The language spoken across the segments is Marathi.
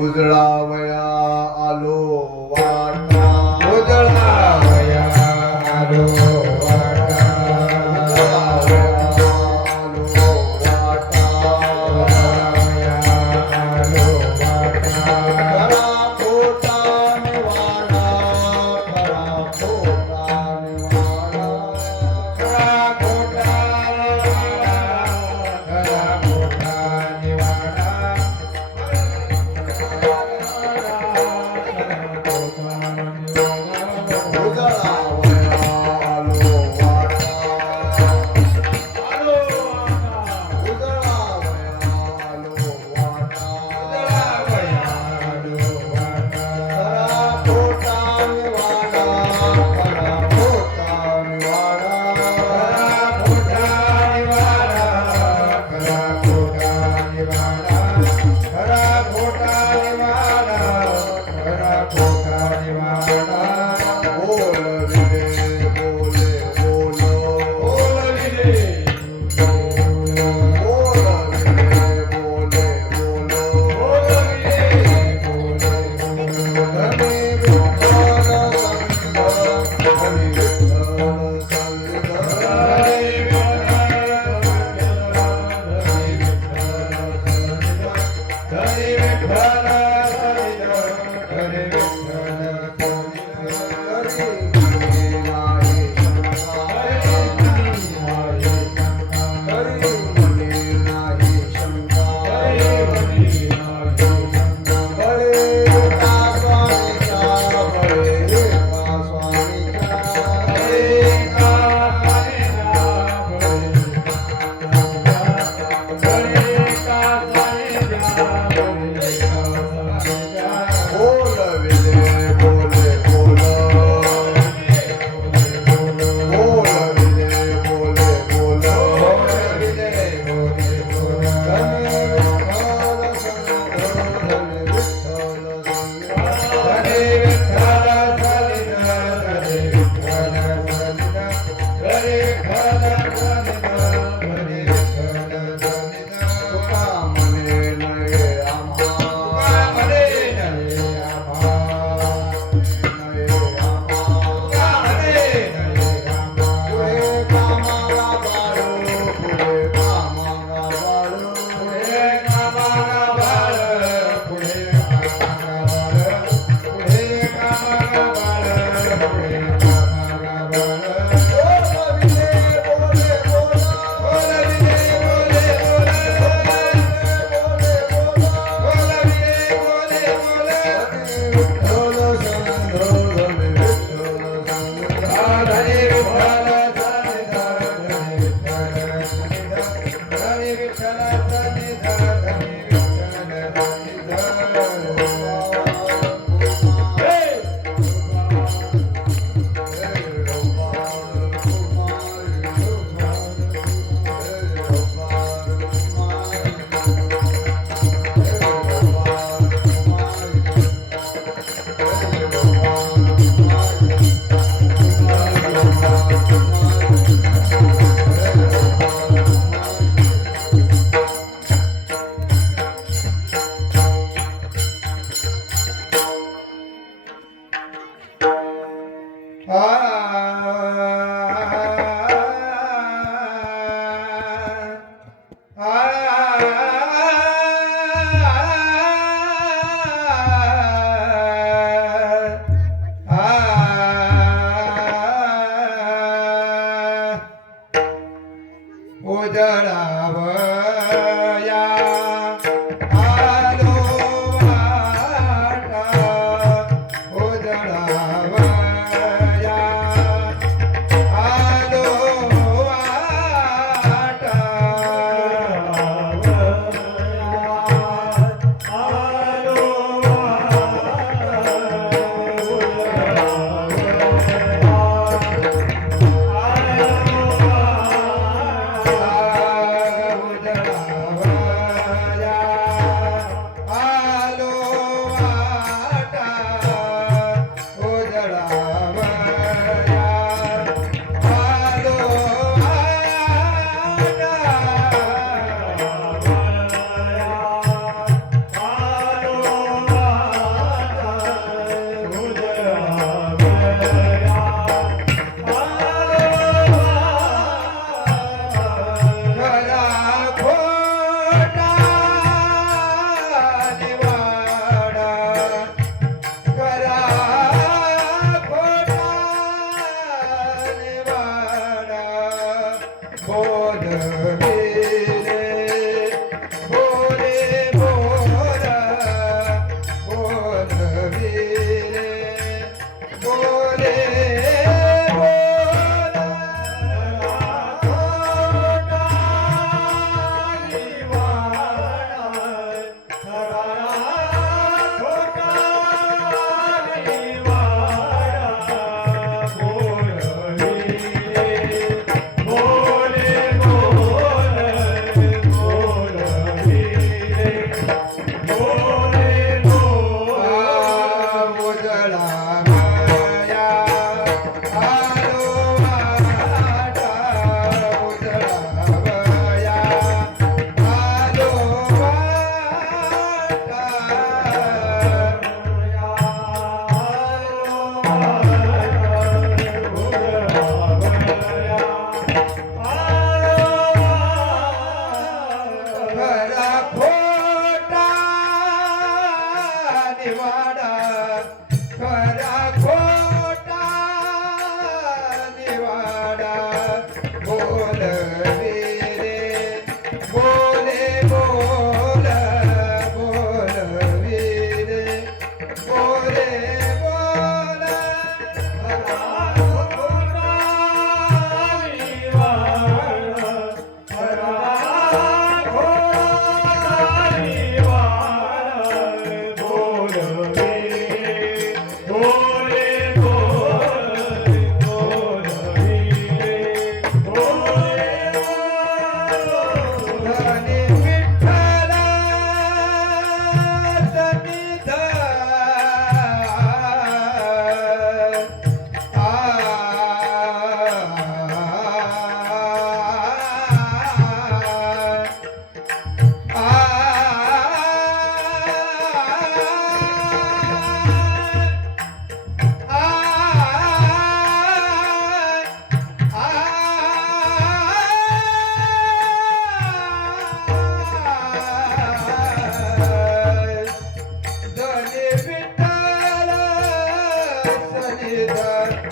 उजळावया आलो वाटा, उजळावया आलो वाटा, उजळावया आलो वाटा, खरा खोटा निवाडा, खरा खोटा निवाडा, खरा खोटा निवाडा. उजळावया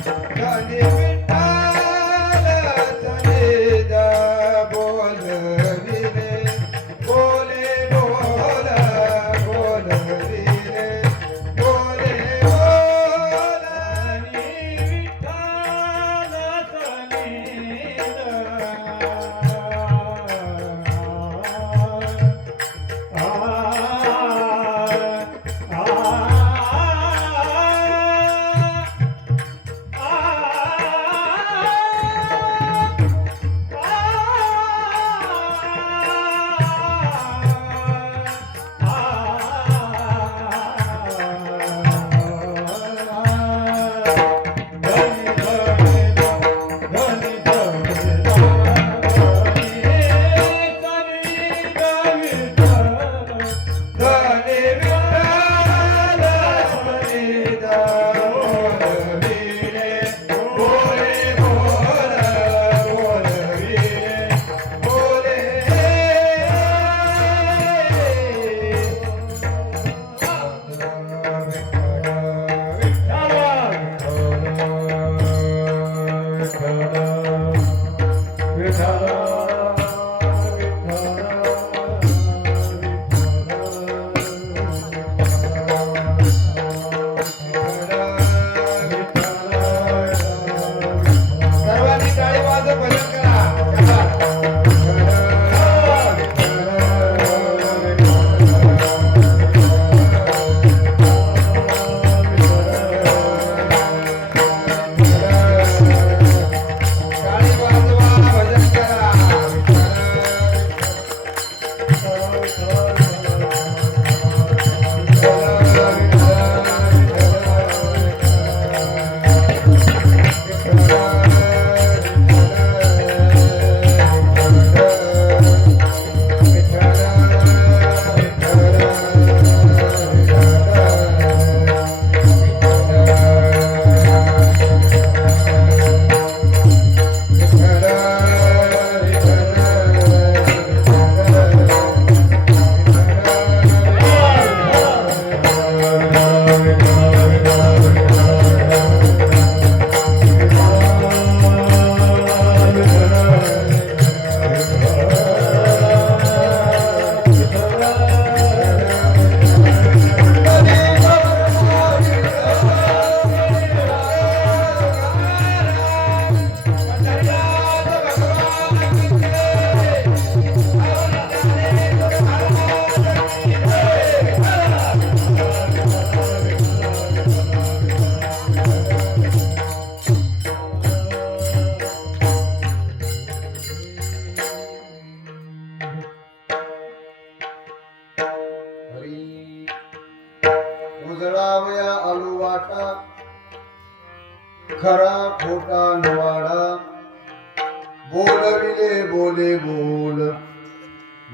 धनी विठ्ठल सनिध बोलविले बोले बोल बोलविले बोले बोल विठ्ठल सनिध धनी विठ्ठल सनिध बोलविले बोले बोल बोलविले बोले सर्वांनी टाळी वाजव भजन करा टाळी वाजवा भजन करा हरी उजळावया आलू वाटा खरा खोटा नवाडा बोलविले बोले बोल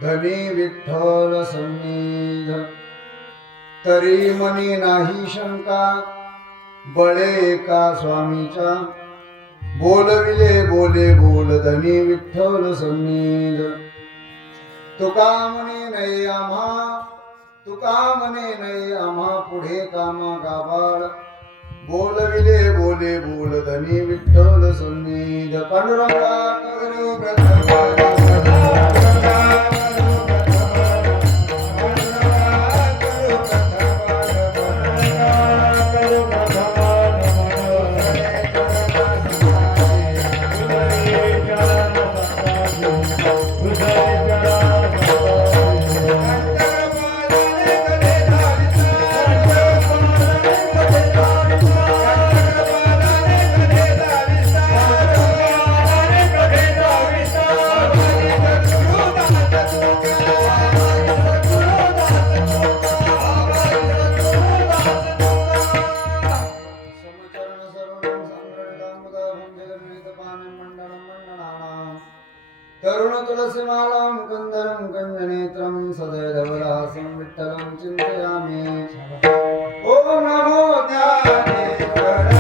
धनी विठ्ठल सन्निध तरी मनी नाही शंका बळे एका स्वामीच्या बोलविले बोले बोल धनी विठ्ठल सन्निध तुका म्हणे नाही आम्हा तुका म्हणे नाही आम्हा पुढे कामा गाभाळ बोलविले बोले बोल धनी विठ्ठल सन्निध पांडुरंगा करू प्रथम तरुण तुलसीमालां कंदरं कंदनेत्रं सदैवलासं विठ्ठलं चिन्तयामि ॐ नमो ज्ञानेश्वराय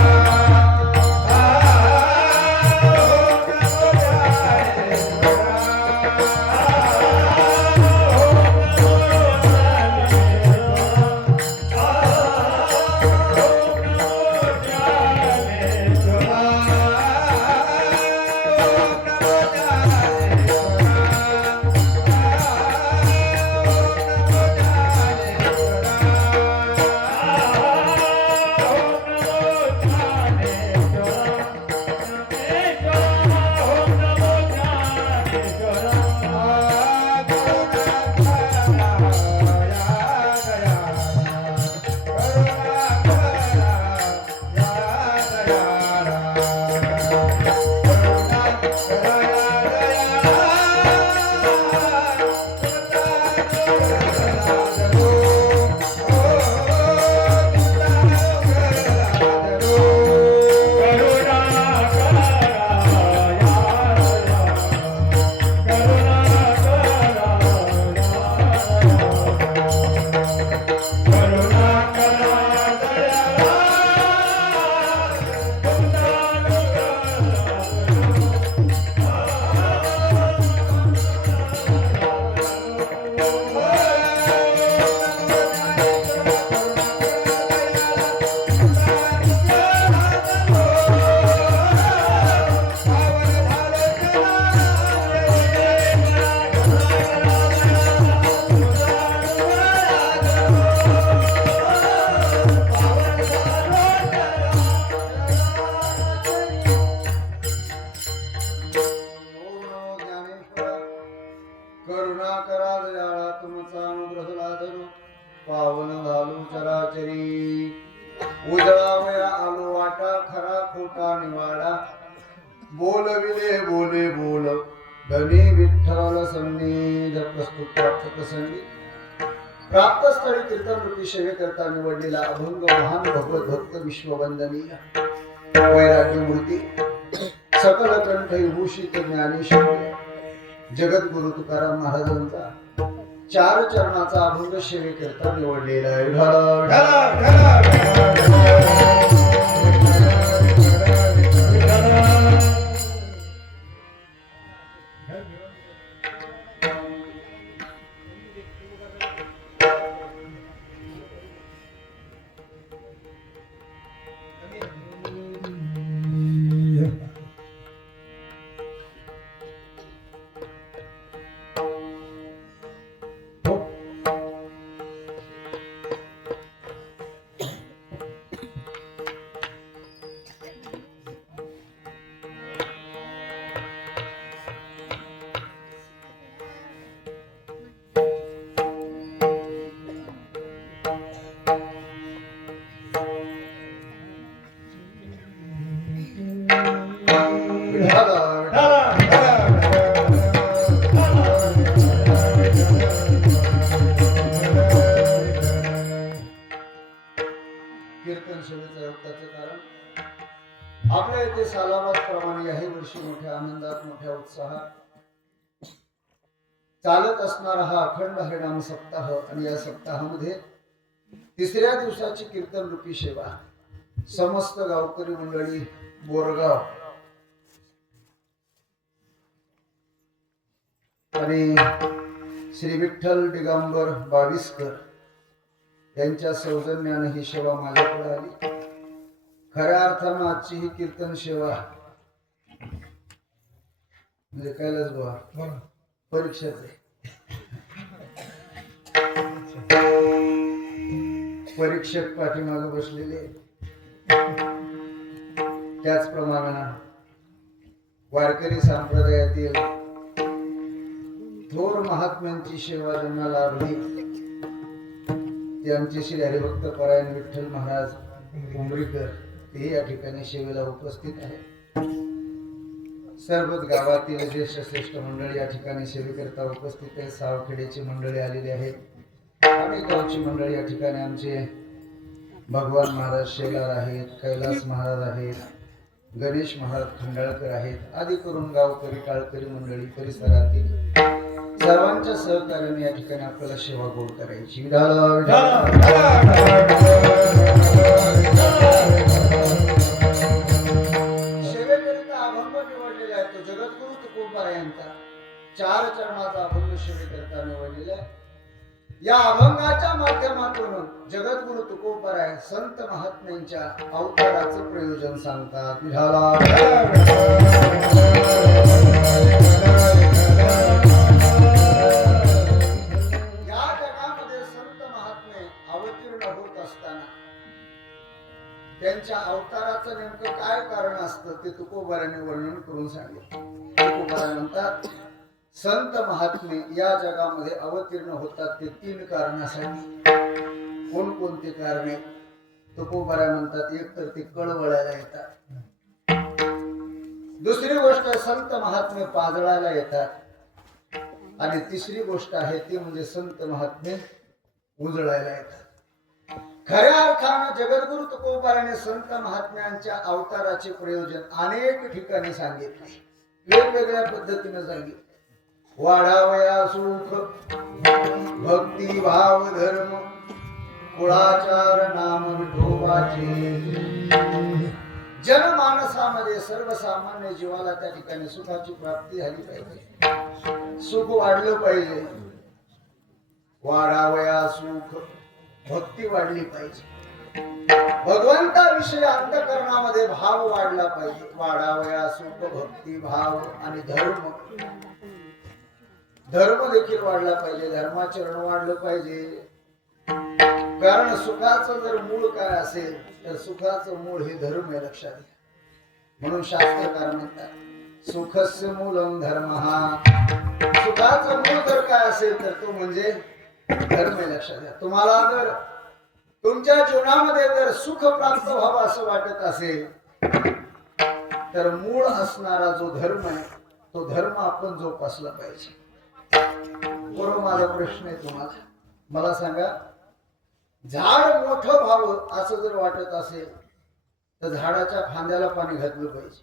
खरा खोटा निवाडा बोलविले बोले बोल धनी विठ्ठल संगीत प्रस्तुत प्राप्त प्रसंगी प्राप्त स्थळी कीर्तन रूपी सेवेकरता निवडलेला अभंग महान भगवत भक्त विश्ववंदनीय वैराग्य मूर्ती सकल कंठ विभूषित ज्ञानेश्वर जगद्गुरु तुकाराम महाराजांचा 4 चरणाचा अभंग सेवेकरता निवडलेला आहे. कीर्तन सेवेचं योगदाचं कारण आपल्या इथे सालाबाद प्रमाणे याही वर्षी मोठ्या आनंदात मोठ्या उत्साहात चालत असणारा हा अखंड हरिनाम सप्ताह आणि या सप्ताहामध्ये 3ऱ्या दिवसाची कीर्तन रूपी सेवा समस्त गावकरी मंडळी बोरगाव आणि श्री विठ्ठल दिगंबर बाविस्कर यांच्या सौजन्याने ही सेवा माझ्याकडे आली. खऱ्या अर्थानं आजची ही कीर्तन सेवा म्हणजे कैलास बाबा परीक्षाच आहे. परीक्षक पाठीमागे बसलेले त्याचप्रमाणे वारकरी संप्रदायातील थोर महात्म्यांची सेवा ज्यांना लाभली त्यांचे श्री हरिभक्त परायण विठ्ठल महाराज उमरीकर ते या ठिकाणी सेवेला उपस्थित आहेत. सर्वच गावातील ज्येष्ठ श्रेष्ठ मंडळी या ठिकाणी सेवेकरता उपस्थित आहेत. सावखेडेची मंडळी आलेली आहेत. अनेक गावची मंडळी या ठिकाणी आमचे भगवान महाराज शेलार आहेत, कैलास महाराज आहेत, गणेश महाराज खंडाळकर आहेत आदी करून गावकरी टाळकरी मंडळी परिसरातील सर्वांच्या सहकार्याने या ठिकाणी आपल्याला सेवा गोड करायची. सेवेकरिता अभंग निवडलेला आहे तो जगद्गुरु तुकोबा यांचा 4 चरणाचा अभंग सेवेकरिता निवडलेला आहे. या अभंगाच्या माध्यमातून जगद्गुरु तुकोबराय संत महात्म्यांच्या अवताराचं प्रयोजन सांगतात. या जगामध्ये संत महात्मे अवतीर्ण होत असताना त्यांच्या अवताराचं नेमकं काय कारण असतं ते तुकोबाराने वर्णन करून सांगितलं. तुकोबारा म्हणतात संत महात्मे या जगामध्ये अवतीर्ण होतात ते 3 कारणासाठी. कोणकोणती कारणे? तुकोबारा म्हणतात एक तर ते कळवळायला येतात, दुसरी गोष्ट संत महात्मे पाजळायला येतात आणि तिसरी गोष्ट आहे ती म्हणजे संत महात्मे उजळायला येतात. खऱ्या अर्थानं जगद्गुरु तुकोबाराने संत महात्म्यांच्या अवताराचे प्रयोजन अनेक ठिकाणी सांगितले, वेगवेगळ्या पद्धतीने सांगितले. वाढावया सुख भक्ती भाव धर्म कुळाचार नाम विठोबाचे. जनमानसामध्ये सर्वसामान्य जीवाला त्या ठिकाणी सुखाची प्राप्ती झाली पाहिजे, सुख वाढलं पाहिजे. वाढावया सुख भक्ती वाढली पाहिजे, भगवंताविषयी अंतःकरणामध्ये भाव वाढला पाहिजे. वाढावया सुख भक्ती भाव आणि धर्म, धर्म देखील वाढला पाहिजे, धर्माचरण वाढलं पाहिजे. कारण सुखाचं जर मूळ काय असेल तर सुखाचं मूळ हे धर्म आहे, लक्षात घ्या. म्हणून शास्त्रकार म्हणतात सुखस्य मूलम धर्मः. सुखाचं मूळ जर काय असेल तर तो म्हणजे धर्म आहे, लक्षात घ्या. तुम्हाला जर तुमच्या जीवनामध्ये जर सुख प्राप्त व्हावं असं वाटत असेल तर मूळ असणारा जो धर्म आहे तो धर्म आपण जोपासला पाहिजे. बरोबर. माझा प्रश्न आहे तुम्हाला, मला सांगा, झाड मोठं व्हावं असं जर वाटत असेल तर झाडाच्या फांद्याला पाणी घातलं पाहिजे,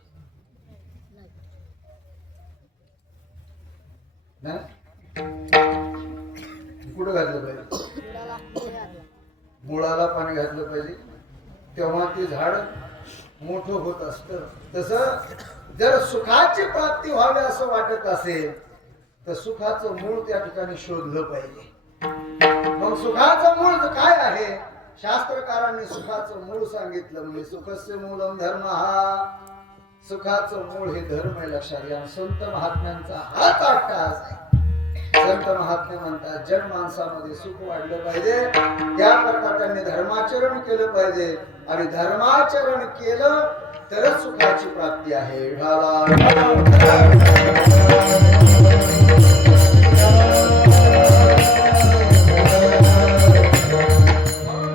नाही? कुठं घातलं पाहिजे? मुळाला पाणी घातलं पाहिजे, तेव्हा ते झाड मोठं होत असत. तसं जर सुखाची प्राप्ती व्हावी असं वाटत असेल तर सुखाचं मूळ त्या ठिकाणी शोधलं पाहिजे. मग सुखाचं मूळ काय आहे? शास्त्रकारांनी सुखाचं मूळ सांगितलं, म्हणजे सुखस्य मूलम धर्म. हा सुखाचं मूळ हे धर्म आहे, लक्षात घ्या. संत महात्म्यांचा हाच अट्टहास आहे. संत महात्मे म्हणतात जन माणसामध्ये सुख वाढलं पाहिजे, त्याकरता त्यांनी धर्माचरण केलं पाहिजे, आणि धर्माचरण केलं तरच सुखाची प्राप्ती आहे.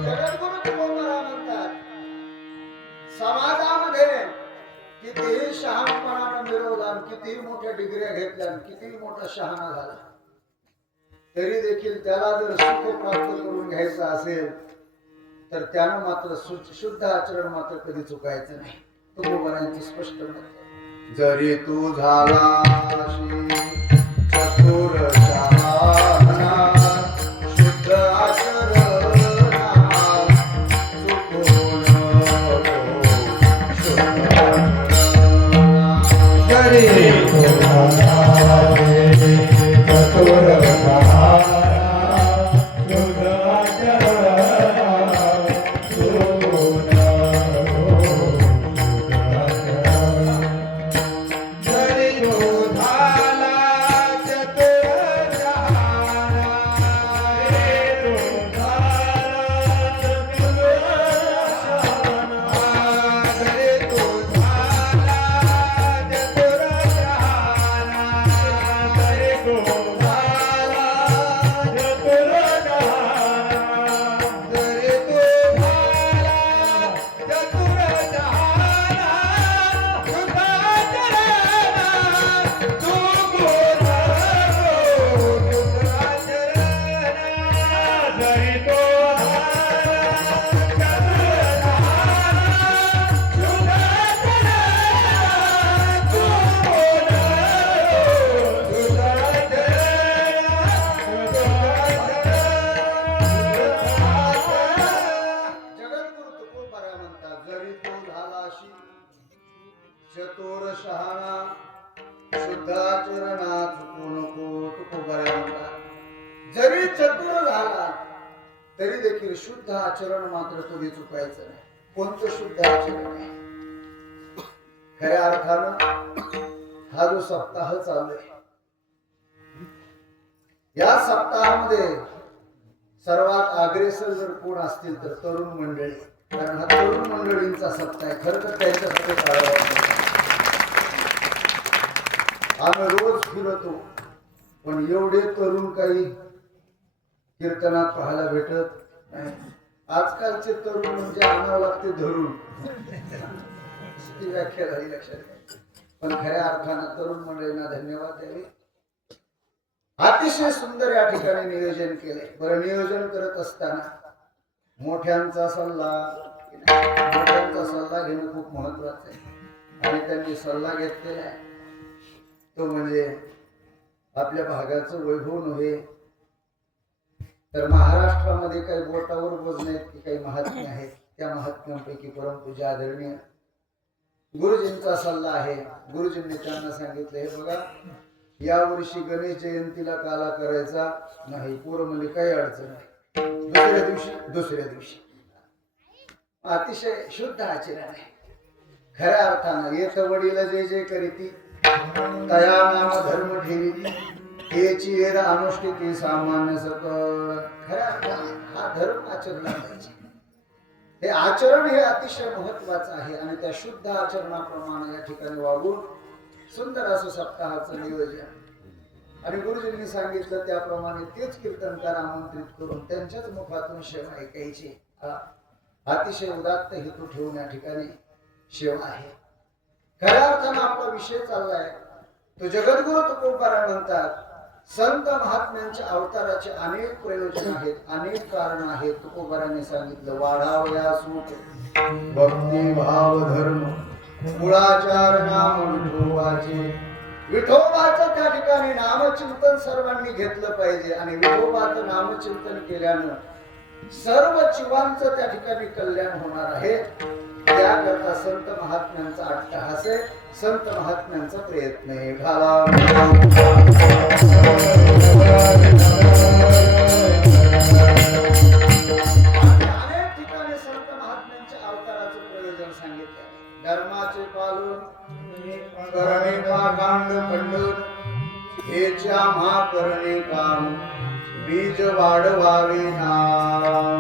जगद्गुरु तुकोबरा म्हणतात, समाजामध्ये कितीही शहाणपणानं मिरवला, कितीही मोठ्या डिग्र्या घेतल्या, कितीही मोठा शहाणा झाला, तरी देखील त्याला जर सुख प्राप्त करून घ्यायचं असेल तर त्यानं मात्र शुद्ध आचरण मात्र कधी चुकायचं नाही. तुकोबारांची स्पष्ट मत. जरी तू झाला चतुर शहाणा, शुद्ध आचरण चुकू नको, शुद्ध आचरण. जरी तू झाला चतुर चतुर शहाणा, शुद्ध आचरणा चुकू नको. तुकोबारा म्हणतात जरी चतुर झाला तरी देखील शुद्ध आचरण मात्र कधी चुकायचं नाही. कोणतं शुद्ध आचरण आहे? खऱ्या अर्थानं हा जो सप्ताह चालू आहे, या सप्ताहामध्ये सर्वात अग्रेसर जर कोण असतील तर तरुण मंडळी, कारण हा तरुण मंडळींचा सप्ताह आहे. खरं तर त्यांच्यासाठी काढावा. आम्ही रोज फिरतो पण एवढे तरुण काही कीर्तनात पाहायला भेटत नाही. आजकालचे तरुण म्हणजे आणावं लागते धरून, ती व्याख्या झाली, लक्षात घ्या. पण खऱ्या अर्थानं तरुण मंडळींना धन्यवाद द्यावे. अतिशय सुंदर या ठिकाणी नियोजन केले. बरं, नियोजन करत असताना मोठ्यांचा सल्ला घेणं खूप महत्वाचं आहे, आणि त्यांनी सल्ला घेतलेला आहे तो म्हणजे आपल्या भागाचं वैभव नव्हे तर महाराष्ट्रामध्ये काही बोटावर मोजण्यात की काही महात्मे आहेत, त्या महात्म्यांपैकी परमपूज्य आदरणीय गुरुजींचा सल्ला आहे. गुरुजींनी त्यांना सांगितलं, हे बघा, या वर्षी गणेश जयंतीला काला करायचा नाही. पोरं म्हणजे काही अडचण नाही, दुसऱ्या दिवशी अतिशय शुद्ध आचरण आहे. खऱ्या अर्थानं येत वडील जय जय करीती, तया नाम धर्म ठेवी, हेची येर अनुष्ठिती सामान्य सकळ. खऱ्या अर्थानं हा धर्म आचरण पाहिजे. हे आचरण हे अतिशय महत्वाचं आहे, आणि त्या शुद्ध आचरणाप्रमाणे या ठिकाणी वागून सुंदर असं सप्ताहाचं नियोजन, आणि गुरुजींनी सांगितलं त्याप्रमाणे तेच कीर्तनकार आमंत्रित करून त्यांच्याच मुखातून सेवा ऐकायची. अतिशय उदात्त हेतू ठेवून या ठिकाणी सेवा आहे. खऱ्या अर्थानं आपला विषय चाललाय तो जगद्गुरु तुकोबाराय म्हणतात संत महात्म्यांच्या अवताराचे अनेक प्रयोजन आहेत, अनेक कारण आहेत. तुकोबाराने सांगितलं वाढावया सुख भक्ती भाव धर्म मुळाचार नाम विठोबाचे. विठोबाचं त्या ठिकाणी नामचिंतन सर्वांनी घेतलं पाहिजे आणि विठोबाचं नामचिंतन केल्यानं सर्व जीवांचं त्या ठिकाणी कल्याण होणार आहे. त्याकरता संत महात्म्यांचा अट्टहास आहे, संत महात्म्यांचा प्रयत्न आहे. अनेक ठिकाणी संत महात्म्यांच्या अवताराचं प्रयोजन सांगितलं. धर्माचे पालन करणे पाखंड खंडन हेच्या मा करणे काम बीज वाढवावे नाम.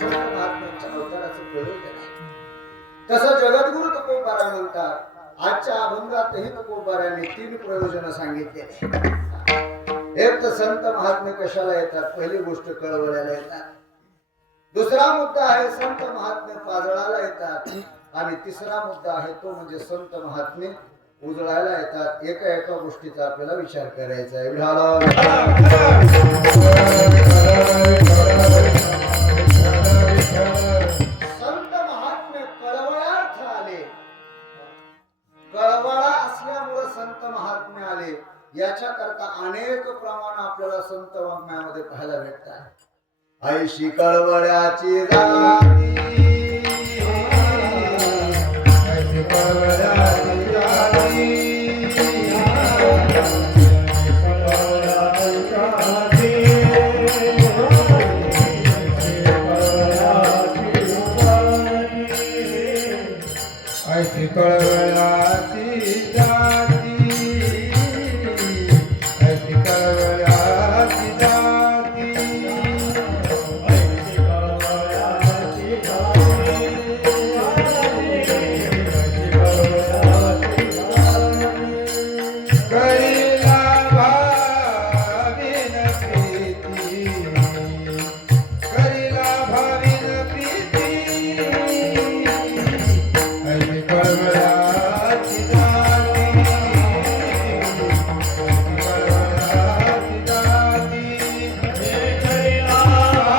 संत महात्म्यांच्या अवताराचं प्रयोजन आहे. तसं जगद्गुरु तुकोबाराय म्हणतात आजच्या अभंगातही तुकोबारायांनी 3 प्रयोजन सांगितले. एक तर संत महात्मे कशाला येतात, पहिली गोष्ट कळवळ्याला येतात. दुसरा मुद्दा आहे संत महात्मे पाजळाला येतात आणि तिसरा मुद्दा आहे तो म्हणजे संत महात्मे उजळायला येतात. एका एका गोष्टीचा आपल्याला विचार करायचा आहे. संत महात्मे कळवळ्यार्थ आले, कळवळा असल्यामुळे संत महात्मे आले. याच्या करता अनेक प्रमाण आपल्याला संत वाङ्मयामध्ये पाहायला भेटतात. ऐशी कळवळ्याची जाती, ऐशी कळवळ्याची जाती, ऐसी कळवळाची जाती, ऐसी कळवळाची जाती, ऐसी कळवळाची जाती, ऐसी कळवळाची जाती. करीला भाविन प्रीती, करीला भाविन प्रीती, ऐसी कळवळाची जाती, ऐसी कळवळाची जाती. हे करीला भाविन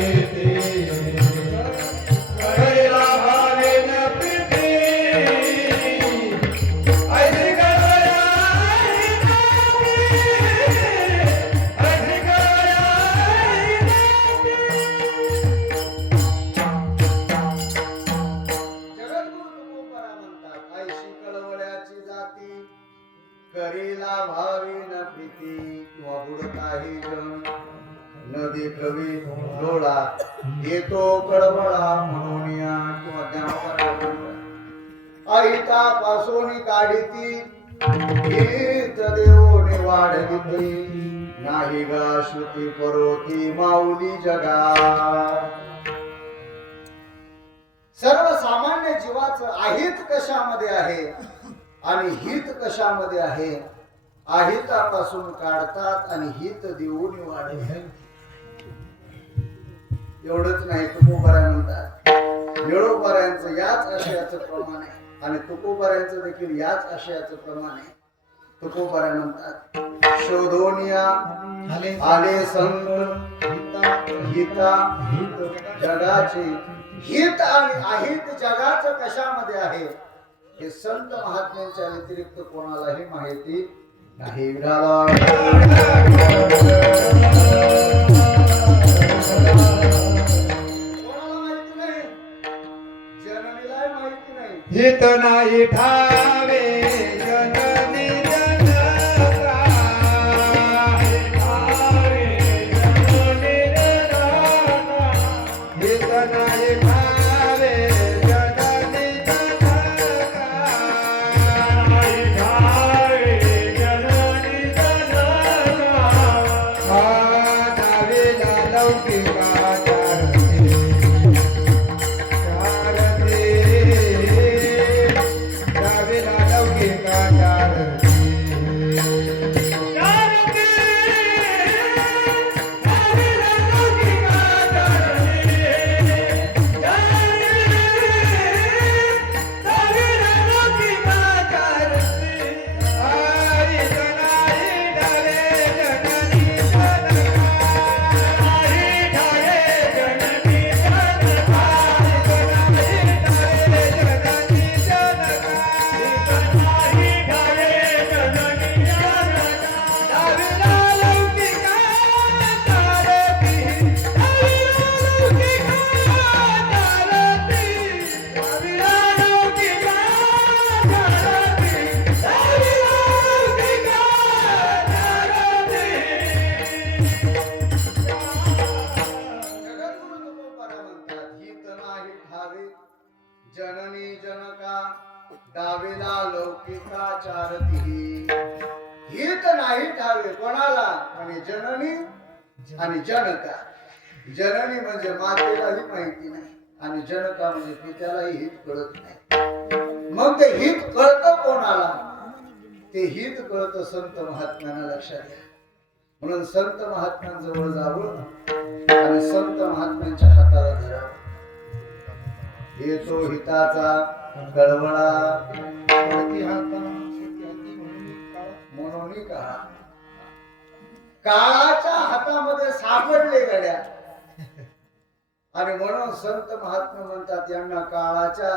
प्रीती, करीला भाविन प्रीती, ऐसी कळवळाची जाती, ऐसी कळवळाची जगद्गुरु तुकोबाराय म्हणतात ऐशी कळवळ्याची जाती, करीला भाविन प्रीती. किंवा बुडताही जण नदी कवी डोळा येतो कळवळा म्हणूनिया. किंवा ज्ञानोबा अहिता पासोनी काढिती गीत देवोने वाढविती. नाही गा श्रुती परोती माऊली जगा. सर्वसामान्य जीवाचं अहित कशामध्ये आहे आणि हित कशामध्ये आहे. अहितापासून काढतात आणि हित देऊन वाढवतात. एवढंच नाही तुकोबाराय म्हणतात निळोबारायांचं याच आशयाचं प्रमाण आहे आणि तुकोबारायांचं देखील याच आशयाचं प्रमाण आहे. तुकोबाराय म्हणतात शोधोनिया आले संत हिता जगाचे. हित आणि अहित जगाचं कशामध्ये आहे हे संत महात्म्यांच्या व्यतिरिक्त कोणालाही माहिती नाही. कोणाला माहिती नाही, जननीला माहिती नाही. हित नाही ठावे जननी जनका, ठावे जननी जनका. हित नाही ठावे जननी जनका, ठावे जननी जनका. नावेला लौकिका चारते, नावेला लौकिका डावेला लौकिकाचारती हित नाही ठावे कोणाला आणि जननी आणि जनका. जननी म्हणजे मातेलाही माहिती नाही आणि जनका म्हणजे पित्यालाही हित कळत नाही. मग ते हित कळतं कोणाला? ते हित कळतं संत महात्म्यांना. लक्षात घ्या. म्हणून संत महात्म्यांजवळ जावं आणि संत महात्म्यांच्या हाताला धरावं. येतो हिताचा कळवळा म्हणून काळा. काळाच्या हातामध्ये सापडले गड्या आणि म्हणून संत महात्मा म्हणतात यांना काळाच्या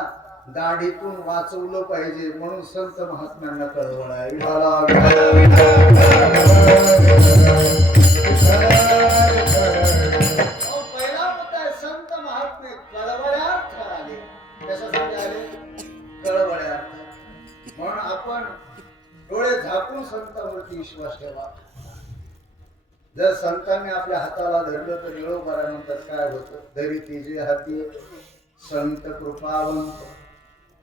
दाढीतून वाचवलं पाहिजे. म्हणून संत महात्म्यांना कळवळा आहे. पहिला मुद्दा आहे संत महात्मे कळवळ्यार्थ आले. कशासाठी आले? कळवळ्यार्थ. म्हणून आपण डोळे झाकून संतांवरती विश्वास ठेवा. जर संतांनी आपल्या हाताला धरलं तर निळोबारा म्हणतात काय होतं? धरी तिजे हाती संत कृपावंत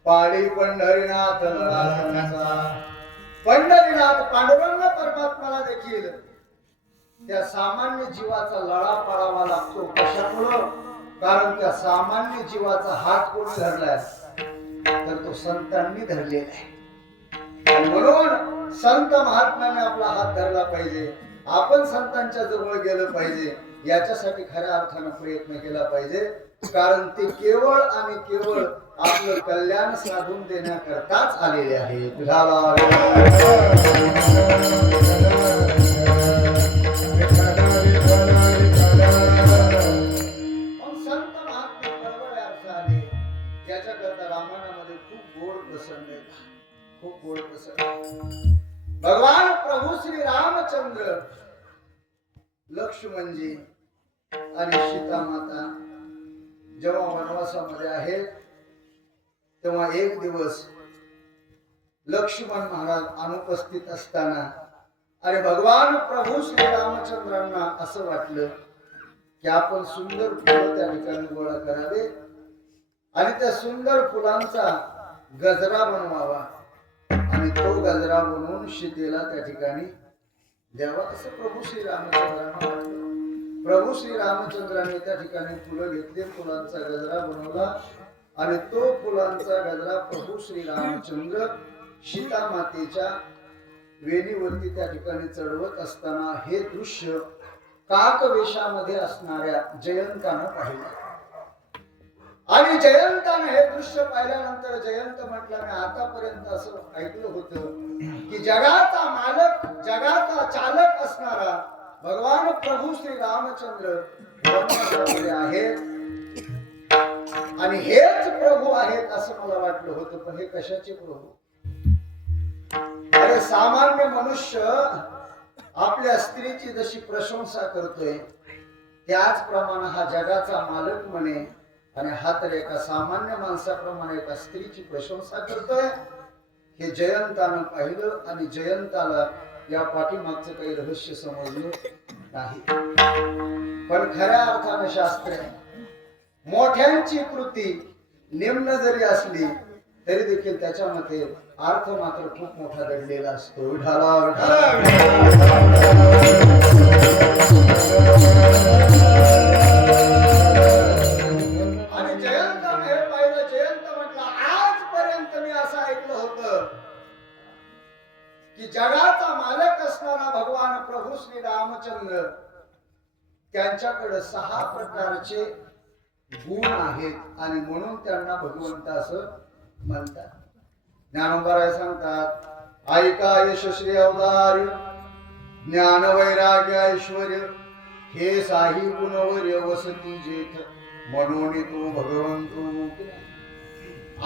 पाळी पंढरीनाथ लळा. पंढरीनाथ पांडुरंग परमात्माला देखील त्या सामान्य जीवाचा लळा पाळावा लागतो. कशामुळं? कारण त्या सामान्य जीवाचा हात कोणी धरलाय? तर तो संतांनी धरलेला आहे. आणि म्हणून संत महात्म्याने आपला हात धरला पाहिजे. आपण संतांच्या जवळ गेलं पाहिजे. याच्यासाठी खऱ्या अर्थानं प्रयत्न केला पाहिजे. कारण ते केवळ आणि केवळ आपलं कल्याण साधून देण्याकरताच आलेले आहेत. संत महात्मे कळवळे अर्थ आले. याच्याकरता रामायणामध्ये खूप गोड प्रसंग आहे. खूप गोड प्रसंग. भगवान प्रभू श्री रामचंद्र लक्ष्मणजी आणि सीता माता जेव्हा वनवासामध्ये आहेत तेव्हा एक दिवस लक्ष्मण महाराज अनुपस्थित असताना आणि भगवान प्रभू श्री रामचंद्रांना असं वाटलं की आपण सुंदर फुलं त्या ठिकाणी गोळा करावे आणि त्या सुंदर फुलांचा गजरा बनवावा आणि तो गजरा बनवून सीतेला त्या ठिकाणी द्यावा असं प्रभू श्री रामचंद्रांना वाटलं. प्रभू श्री रामचंद्रांनी त्या ठिकाणी फुलं घेतली, फुलांचा गजरा बनवला आणि तो फुलांचा गजरा प्रभू श्री रामचंद्र सीता मातेच्या वेणीवरती त्या ठिकाणी चढवत असताना हे दृश्य काकवेशामध्ये असणाऱ्या जयंतानं पाहिलं. आणि जयंतानं हे दृश्य पाहिल्यानंतर जयंत म्हटलं मी आतापर्यंत असं ऐकलं होतं की जगाचा मालक जगाचा चालक असणारा भगवान प्रभू श्री रामचंद्र वनवासामध्ये आहेत आणि हेच प्रभू आहेत असं मला वाटलं होतं. पण हे कशाचे प्रभू? अरे सामान्य मनुष्य आपल्या स्त्रीची जशी प्रशंसा करतोय त्याचप्रमाणे हा जगाचा मालक म्हणे आणि हा तर एका सामान्य माणसाप्रमाणे एका स्त्रीची प्रशंसा करतोय. हे जयंतानं पाहिलं आणि जयंताला या पाठीमागचं काही रहस्य समजलं नाही. पण खऱ्या अर्थानं शास्त्र मोठ्यांची कृती निम्न जरी असली तरी देखील त्याच्यामध्ये अर्थ मात्र खूप मोठा दडलेला असतो. विठाला आणि जयंतानं हे पाहिलं. जयंत म्हटलं आजपर्यंत मी असं ऐकलं होतं की जगाचा मालक असणारा भगवान प्रभू श्री रामचंद्र त्यांच्याकडे 6 प्रकारचे गुण आहेत आणि म्हणून त्यांना भगवंत असं म्हणतात. ज्ञानोबराय सांगतात ऐका यशश्री अवतार्य ज्ञान वैराग्य ऐश्वर्य हे साही गुणवर्य वसती जेथ म्हणून तू भगवंतू.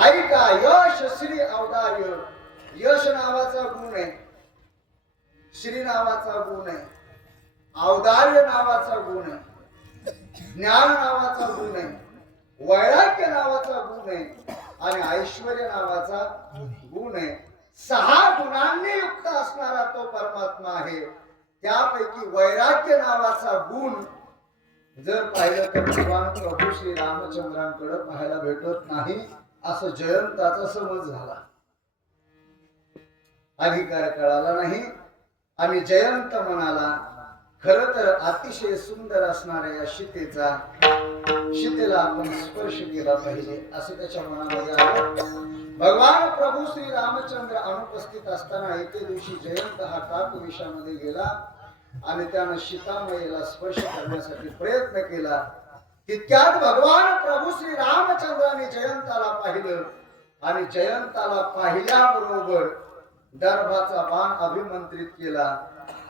ऐका यश श्री अवतार्य. यश नावाचा गुण आहे, श्री नावाचा गुण आहे, औदार्य नावाचा गुण आहे, ज्ञान नावाचा गुण आहे, वैराग्य नावाचा गुण आहे आणि ऐश्वर्य नावाचा गुण आहे. 6 गुणांनी युक्त असणारा तो परमात्मा आहे. त्यापैकी वैराग्य नावाचा गुण जर पाहिलं तर भगवान प्रभू श्री रामचंद्रांकडे पाहायला भेटत नाही असं जयंताचा समज झाला. अधिकार कळाला नाही आणि जयंत म्हणाला खर तर अतिशय सुंदर असणाऱ्या या शीतेला आपण स्पर्श केला पाहिजे असं त्याच्या मनामध्ये आलं. भगवान प्रभू श्री रामचंद्र अनुपस्थित असताना एके दिवशी जयंत हा टाकविषामध्ये गेला आणि त्यानं सीतामाईला स्पर्श करण्यासाठी प्रयत्न केला. तितक्यात भगवान प्रभू श्री रामचंद्राने जयंताला पाहिलं आणि जयंताला पाहिल्याबरोबर दर्भाचा बाण अभिमंत्रित केला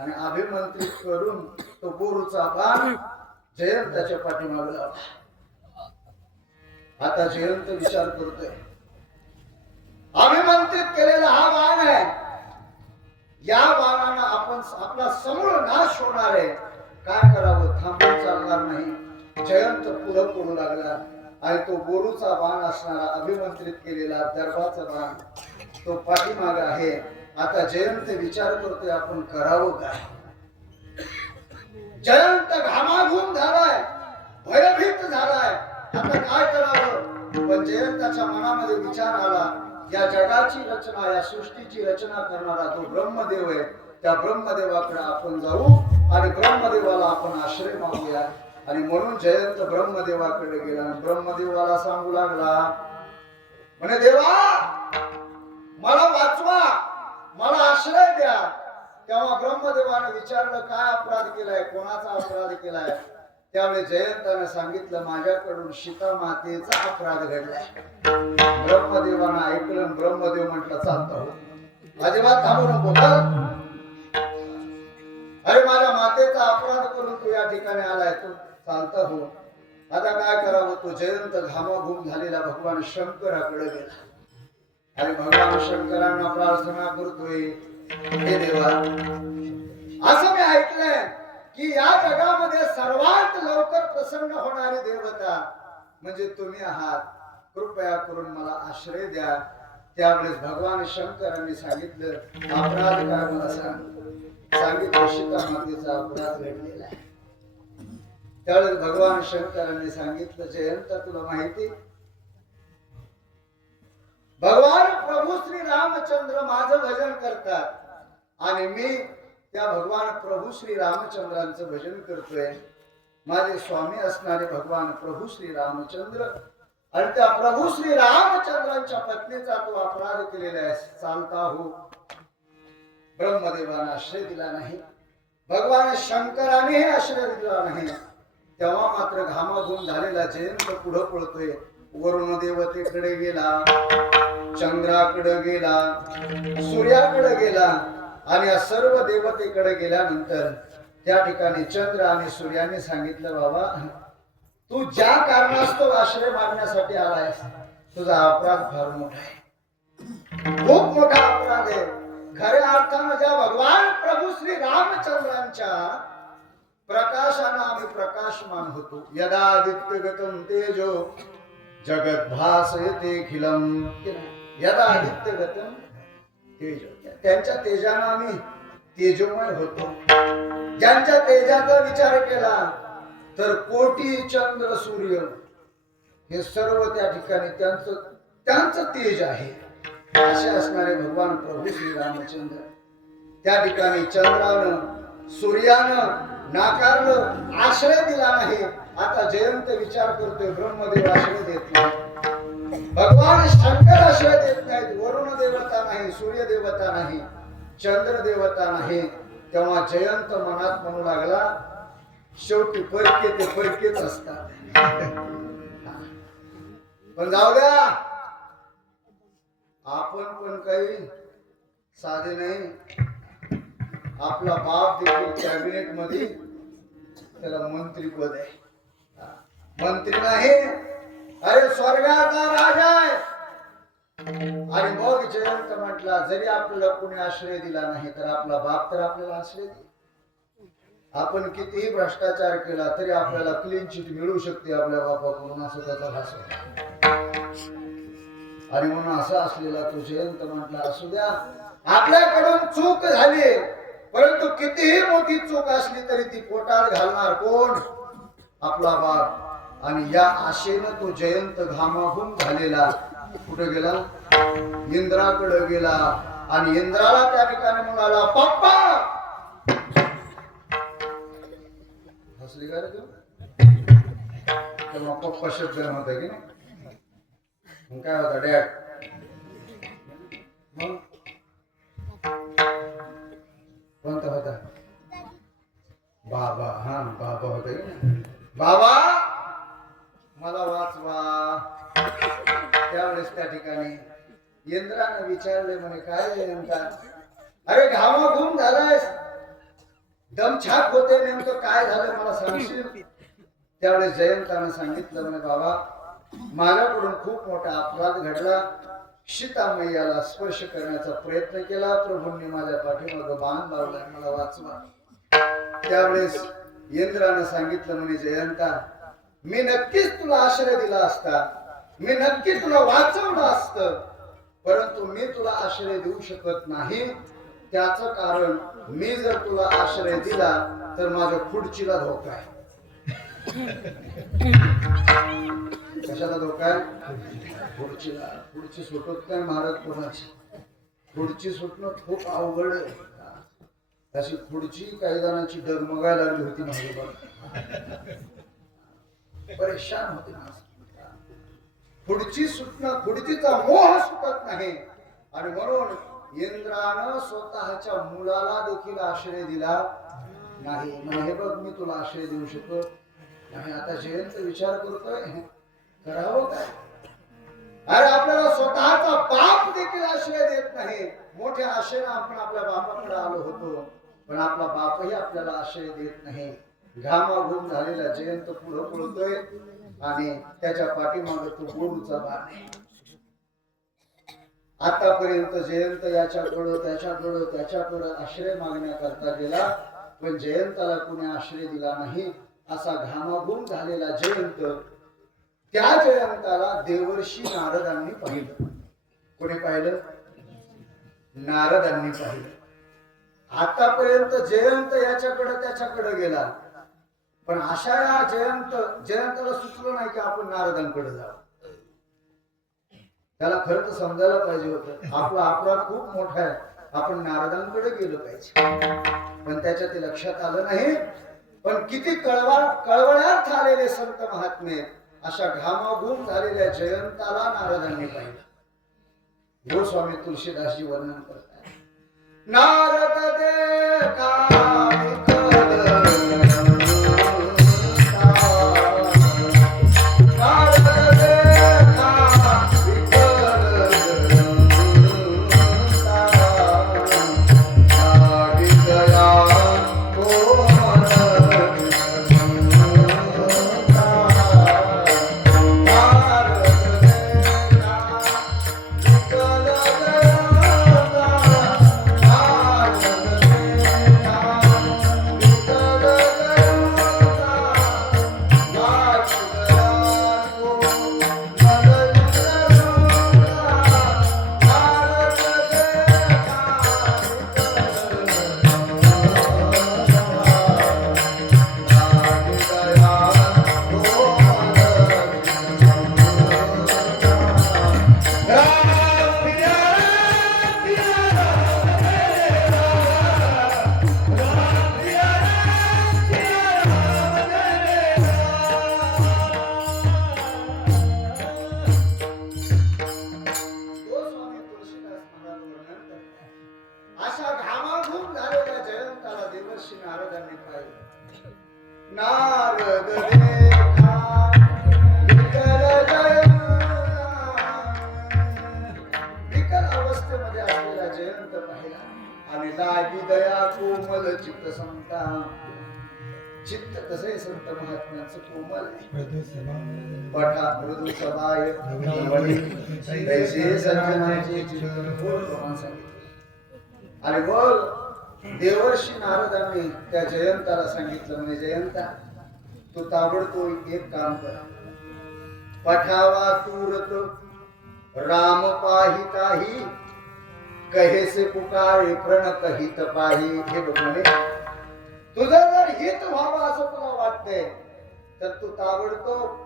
आणि अभिमंत्रित करून तो बोरूचा बाण जयंताच्या पाठीमागे लावला. आता जयंत विचार करतोय अभिमंत्रित केलेला हा बाण आहे, या बाणानं आपण आपला समूळ नाश होणार आहे. काय करावं, थांबून चालणार नाही. जयंत पुढं पडू लागला आणि तो बोरूचा बाण असणारा अभिमंत्रित केलेला दर्भाचा बाण तो पाठीमाग आहे. आता जयंत विचार करतोय आपण करावं काय. जयंत घामाघूम झालाय, भयभीत झालाय. आता काय करावं. पण जयंताच्या मनामध्ये विचार आला या जगाची रचना, या सृष्टीची रचना करणारा तो ब्रह्मदेव आहे. त्या ब्रह्मदेवाकडे आपण जाऊ आणि ब्रह्मदेवाला आपण आश्रय मागूया. आणि म्हणून जयंत ब्रह्मदेवाकडे गेला आणि ब्रह्मदेवाला सांगू लागला म्हणे देवा मला वाचवा, मला आश्रय द्या. तेव्हा ब्रह्मदेवाने विचारलं काय अपराध केलाय, कोणाचा अपराध केलाय. त्यावेळी जयंताने सांगितलं माझ्याकडून सीता मातेचा अपराध घडलाय. ब्रह्मदेवानं ऐकलं. ब्रह्मदेव म्हटलं चालतं अजिबात थांबू नको. अरे माझ्या मातेचा अपराध करून तू या ठिकाणी आलाय, तू चालता हो. आता काय करावं. तो जयंत घामाघूम झालेला भगवान शंकराकडे गेला आणि भगवान शंकरांना प्रार्थना करतोय हे देवा असं मी ऐकलंय की या जगामध्ये सर्वात लवकर प्रसन्न होणारी देवता म्हणजे तुम्ही आहात. कृपया करून मला आश्रय द्या. त्यावेळेस भगवान शंकरांनी सांगितलं अपराध काय मला सांग. सांगितलं सीता मातेचा अपराध घडलेला आहे. त्यावेळेस भगवान शंकरांनी सांगितलं जयंत तुला माहिती भगवान प्रभू श्री रामचंद्र माझं भजन करतात आणि मी त्या भगवान प्रभू श्री रामचंद्रांचं भजन करतोय. माझे स्वामी असणारे भगवान प्रभू श्री रामचंद्र आणि त्या प्रभू श्री रामचंद्रांच्या पत्नीचा तो अपराध केलेला आहे. चालता हो. ब्रह्मदेवाने आश्रय दिला नाही, भगवान शंकराने आश्रय दिला नाही. तेव्हा मात्र घामाघूम झालेला जयंत पुढं पळतोय. वरुण देवतेकडे गेला, चंद्राकडे गेला, सूर्याकडे गेला आणि या सर्व देवतेकडे गेल्यानंतर त्या ठिकाणी चंद्र आणि सूर्याने सांगितलं बाबा तू ज्या कारणास्तव आश्रय मागण्यासाठी आलायस तुझा अपराध फार मोठा आहे, खूप मोठा अपराध आहे. खऱ्या अर्थानं ज्या भगवान प्रभू श्री रामचंद्रांच्या प्रकाशानं आम्ही प्रकाशमान होतो. यदादित्यगतं तेजो जगत भासयते खिलम. यदादित्यगतं तेजो त्यांच्या तेजानं आम्ही तेजोमय होतो. ज्यांच्या तेजाचा विचार केला तर कोटी चंद्र सूर्य हे सर्व त्या ठिकाणी त्यांचं तेज आहे. असे असणारे भगवान प्रभू श्री रामचंद्र त्या ठिकाणी चंद्रानं सूर्यानं नाकारलं, आश्रय दिला नाही. आता जयंत विचार करतोय ब्रह्मदेव आश्रय देत नाही, भगवान शंकर आश्रय देत नाहीत, वरुण देवता नाही, सूर्य देवता नाही, चंद्र देवता नाही. तेव्हा जयंत मनात म्हणू लागला शेवटी परके ते परकेच असतात. पण जाऊ द्या आपण पण काही साधे नाही. आपला बाप देखील कॅबिनेट मध्ये त्याला मंत्री पद आहे. मंत्री नाही, अरे स्वर्गाचा राजा आहे. आणि मग जयंत म्हटला जरी आपल्याला कोणी आश्रय दिला नाही तर आपला बाप तर आपल्याला आश्रय दे. आपण कितीही भ्रष्टाचार केला तरी आपल्याला क्लीन चिट मिळू शकते आपल्या बापाकडून असं त्याचा भास होता. आणि म्हणून असा असलेला तो जयंत म्हटला असू द्या आपल्याकडून चूक झाली परंतु कितीही मोठी चूक असली तरी ती पोटात घालणार कोण, आपला बाप. आणि या आशेनं तो जयंत घामाघूम झालेला कुठे गेला, इंद्राकडे गेला, आणि इंद्राला त्या ठिकाणी म्हणाला पप्पा. हसली का रे तू? तेव्हा पप्पा शब्द नव्हता की नाही. मग काय होता डॅड. मग कोणता होता? बाबा. हा बाबा होता की नाही. बाबा मला वाचवा. त्यावेळेस त्या ठिकाणी इंद्रानं विचारले म्हणे काय नेमका. अरे घामाघूम झालायस, दमछाक होते, नेमकं काय झालं मला सांगशील. त्यावेळेस जयंतानं सांगितलं म्हणे बाबा माझ्याकडून खूप मोठा अपराध घडला. सीता मैयाला स्पर्श करण्याचा प्रयत्न केला, प्रभूंनी माझ्या पाठीमागं बाण लावलाय, मला वाचवा. त्यावेळेस इंद्रानं सांगितलं म्हणे जयंता मी नक्कीच तुला आश्रय दिला असता, मी नक्की तुला वाचवलं असतं, परंतु मी तुला आश्रय देऊ शकत नाही. त्याचं कारण मी जर तुला आश्रय दिला तर माझ्या खुर्चीला धोका आहे. कशाला धोका आहे? खुर्चीला. खुर्ची सुटत नाही महाराज कोणाची. खुर्ची सुटणं खूप अवघड आहे. तशी खुर्ची काही जणांची डगमगायला लागली होती महाराज, परेशान होते ना. खुर्ची सुटणं, खुर्चीचा मोह सुटत नाही. आणि म्हणून इंद्रानं स्वतःच्या मुलाला देखील आश्रय दिला नाही. म्हणजे हे बघ मी तुला आश्रय देऊ शकत नाही. आता जयंत विचार करतोय करावं काय. अरे आपल्याला स्वतःचा बाप देखील आश्रय देत नाही. मोठ्या आशेनं आपण आपल्या बापाकडे आलो होतो, पण आपला बापही आपल्याला आश्रय देत नाही. घामाघूम झालेला जयंत पुढं पळतोय आणि त्याच्या पाठीमागे तो गोरूचा बाण आहे. आतापर्यंत जयंत याच्याकडं त्याच्याकडं आश्रय मागण्याकरता गेला, पण जयंताला कुणी आश्रय दिला नाही. असा घामाघूम झालेला जयंत, त्या जयंताला देवर्षी नारदांनी पाहिलं. कोणी पाहिलं? नारदांनी पाहिलं. आतापर्यंत जयंत याच्याकडे त्याच्याकडे गेला, पण अशा या जयंताला सुचलं नाही की आपण नारदांकडे जाऊ. त्याला खरं तर समजायला पाहिजे होतं आपला अपराध खूप मोठा आहे, आपण नारदांकडे गेलो पाहिजे, पण त्याच्या ते लक्षात आलं नाही. पण किती कळवळ्यात आलेले संत महात्मे अशा घामाघूम झालेल्या जयंताला नारदांनी पाहिलं. गोस्वामी तुलसीदासजी वर्णन करतात. नारद देखा चित्त कसं संत महात्म्यांचं कोमल पठा मृदू सवाय तैसे सज्जनाचे चित्त आणि बोल. देवर्षी नारदांनी त्या जयंताला सांगितलं म्हणजे जयंता तू ताबडतोब एक काम कर. पठावा तूरत राम पाहिताही कहेसे पुकारे प्रण कहित पाही. हे बघ म्हणे तुझं जर हित व्हावं असं तुला वाटतंय तर तू ताबडतोब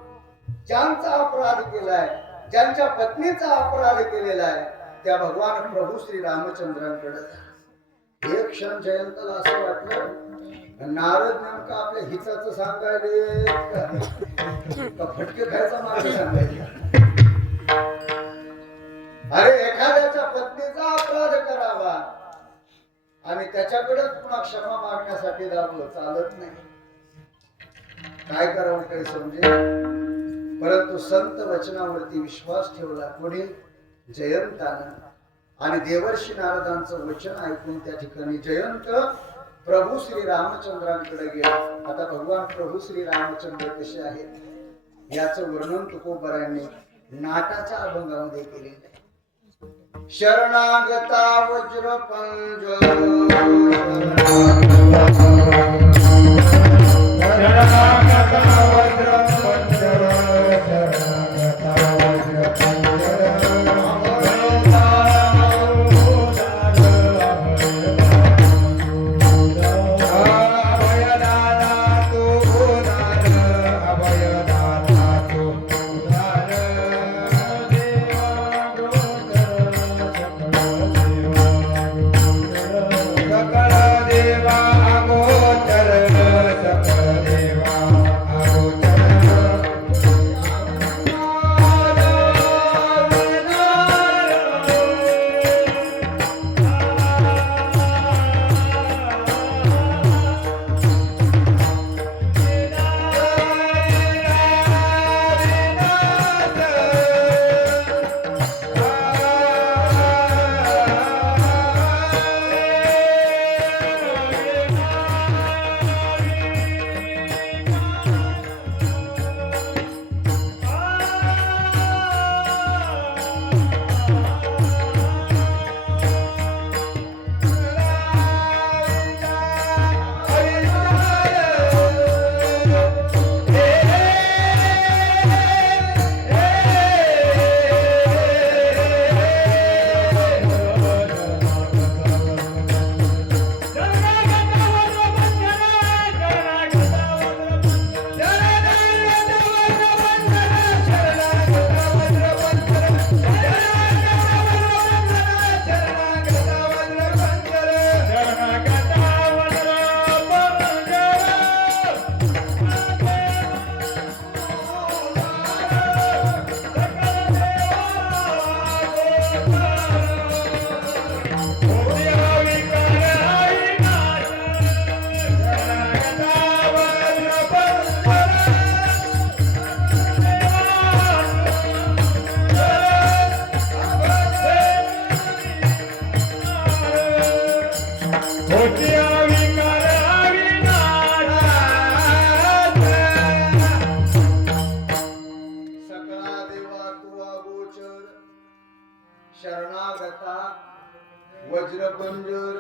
ज्यांचा अपराध केलाय, ज्यांच्या पत्नीचा अपराध केलेला आहे त्या भगवान प्रभू श्री रामचंद्रांकडे एक क्षण जयंतला असं वाटलं नारद नेमका आपल्या हिताचं सांगायले का फटके खायचा मार्ग सांगायचे. अरे एखाद्याच्या पत्नीचा अपराध करावा आणि त्याच्याकडे पुन्हा क्षमा मागण्यासाठी धावलं चालत नाही. काय करावं काही समजे. परंतु संत वचनावरती विश्वास ठेवला कोणी जयंतानं. आणि देवर्षी नारदांचं वचन ऐकून त्या ठिकाणी जयंत प्रभू श्री रामचंद्रांकडे गेला. आता भगवान प्रभू श्री रामचंद्र कसे आहेत याचं वर्णन तुकोबरायांनी नाटाच्या अभंगामध्ये केलेलं आहे. शरणागता वज्र पंज शरणागता वज्रपंजर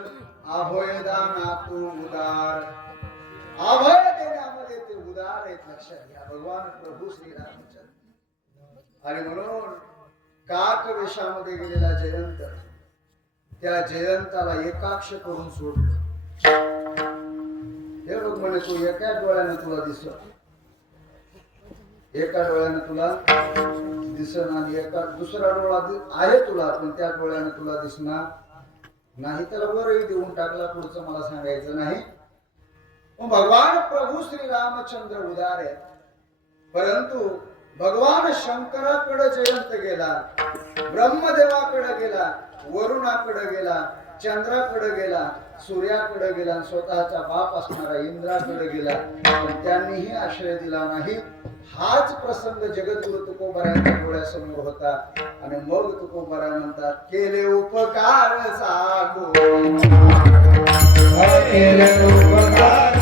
अभयदाना तू उदार. अभय देण्यामध्ये ते उदार आहेत लक्षात घ्या भगवान प्रभू श्री रामचंद्र. आणि म्हणून काक वेशामध्ये गेलेला जयंत त्या जयंताला एकाक्ष करून सोडलं. हे बघ म्हणे तू एका डोळ्याने तुला दिसत एका डोळ्याने तुला दिसन आणि एका दुसरा डोळा आहे तुला पण त्या डोळ्याने तुला दिसणार नाही. त्याला वरही देऊन टाकला. पुढचं मला सांगायचं नाही. भगवान प्रभू श्री रामचंद्र उदार आहे. परंतु भगवान शंकराकडे जयंत गेला, ब्रह्मदेवाकडे गेला, वरुणाकडे गेला, चंद्राकडे गेला, सूर्याकडे गेला, स्वतःचा बाप असणारा इंद्राकडे गेला, पण त्यांनीही आश्रय दिला नाही. हाच प्रसंग जगद्गुरु तुकोबारायांच्या डोळ्यासमोर होता. आणि मग तुकोबारा म्हणतात केले उपकार सागो केले उपकार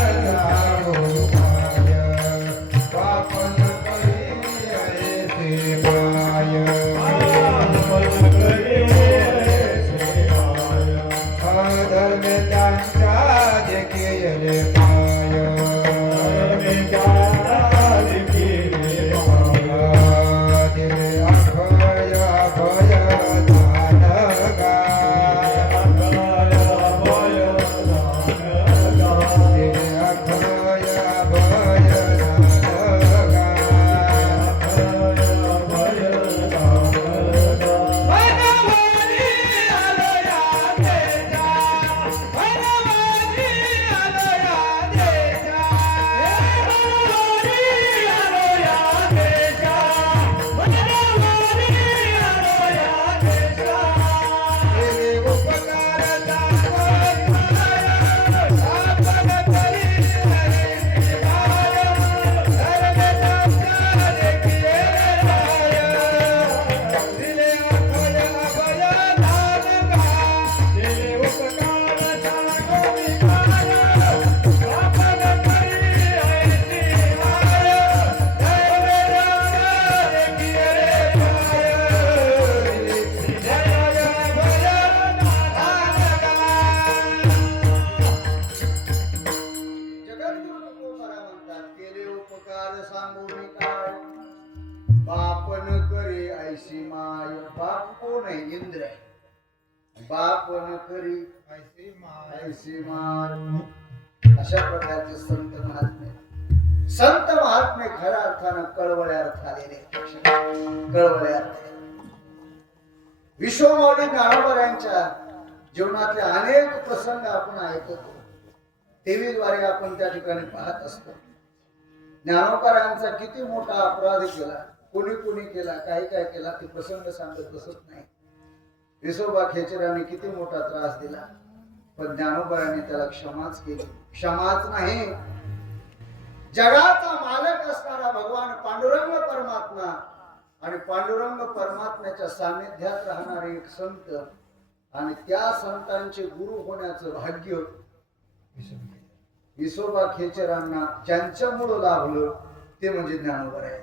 इंद्र आहे. बाप न करी ऐसी मार. अशा प्रकारचे संत महात्मे. संत महात्मे खऱ्या अर्थानं कळवळ्या अर्थ आलेले. कळवळ्या अर्थ. विश्वमाऊली ज्ञानोबा यांच्या जीवनातले अनेक प्रसंग आपण ऐकतो. टीव्हीद्वारे आपण त्या ठिकाणी पाहत असतो. ज्ञानोबा किती मोठा अपराध केला, कोणी कोणी केला, काही काय केला ते प्रसंग सांगत बसत नाही. विसोबा खेचराने किती मोठा त्रास दिला, पण ज्ञानोबाने त्याला क्षमाच केली. क्षमाच नाही, जगाचा मालक असणारा भगवान पांडुरंग परमात्मा आणि पांडुरंग परमात्म्याच्या सानिध्यात राहणारे एक संत आणि त्या संतांचे गुरु होण्याचं भाग्य विसोबा खेचरांना ज्यांच्यामुळे लाभलं ते म्हणजे ज्ञानोबा आहे.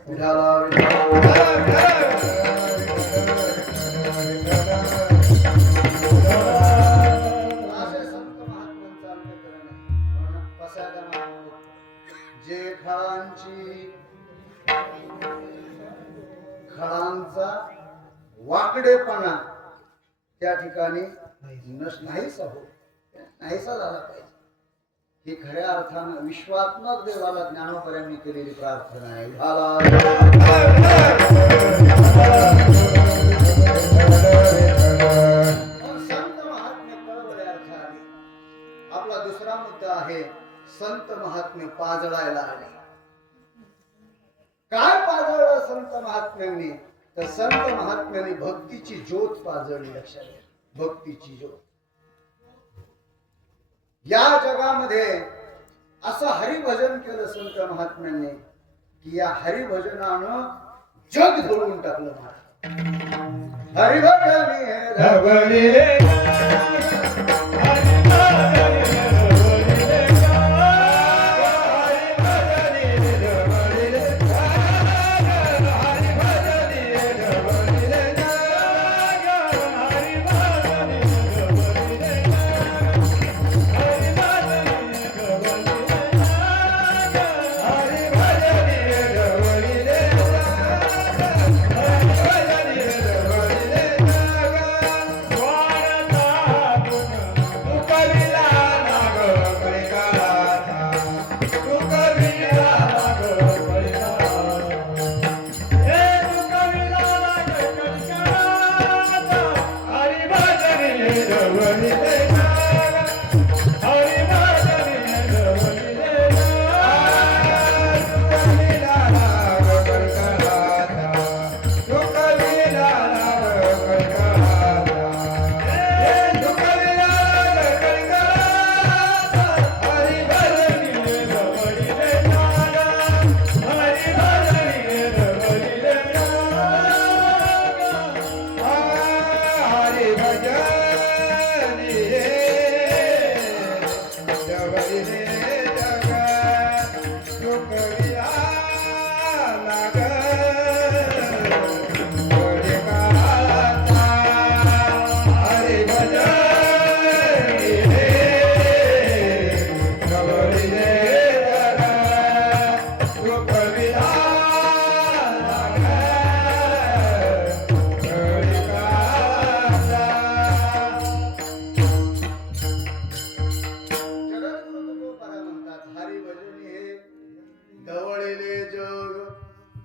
असे संत महात्म्यांचा अंतःकरण आहे. पसायदाना जे खळांचा वाकडेपणा त्या ठिकाणी नाहीसा झाला पाहिजे. ही खऱ्या अर्थानं विश्वात्मक देवाला ज्ञानोबा केलेली प्रार्थना आहे. संत महात्मे कळवळे अर्थाने. आपला दुसरा मुद्दा आहे संत महात्मे पाजळायला आले. काय पाजळलं संत महात्म्यांनी? तर संत महात्म्यांनी भक्तीची ज्योत पाजळली. लक्षात घ्या, भक्तीची ज्योत. या जगामध्ये असं हरिभजन केलं संत महात्म्यांनी की या हरिभजनानं जग धरून टाकलं. हरिभजनी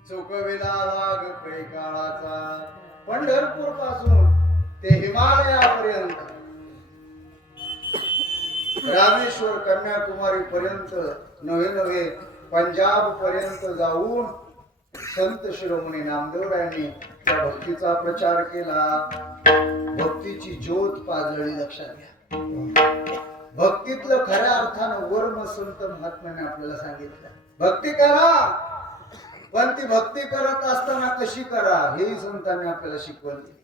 चुकविला लाग कैकाळाचा. पंढरपूर पासून ते हिमालयापर्यंत, रामेश्वर कन्याकुमारी पर्यंत, नवे पंजाब पर्यंत जाऊन संत शिरोमणी नामदेवरायांनी त्या भक्तीचा प्रचार केला. भक्तीची ज्योत पाजळली. लक्षात घ्या, भक्तीतलं खऱ्या अर्थानं वर्म संत महात्म्याने आपल्याला सांगितलं. भक्ती करा, पण ती भक्ती करत असताना कशी करा हे संतांनी आपल्याला शिकवण दिली.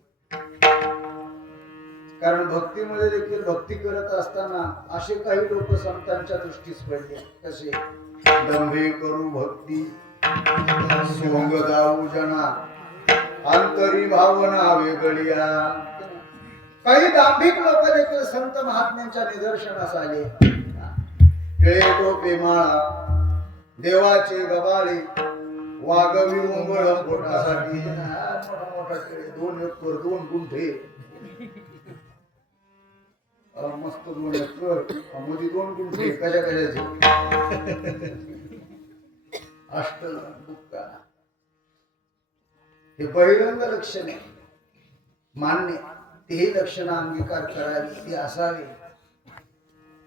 कारण भक्तीमध्ये देखील भक्ती करत असताना असे काही लोक संतांच्या दृष्टीस पडले. कसे? दंभे करू भक्ती सोंग जाऊ जना अंतरी भावना वेगळिया. काही दांभिक लोक देखील संत महात्म्यांच्या निदर्शनास आले. टिळे टोपे माळा, देवाचे गबाळे, वागवी उंबळ पोटासाठी, मोठा मोठा टिळे, 2 एकर 2 गुंठे, मस्त दोन कर मध्ये दोन गुंठे कशा कशाचे अष्ट बुक्का हे बहिरंग लक्षण आहे मान्य तेही लक्षण अंगीकार करावी ती असावी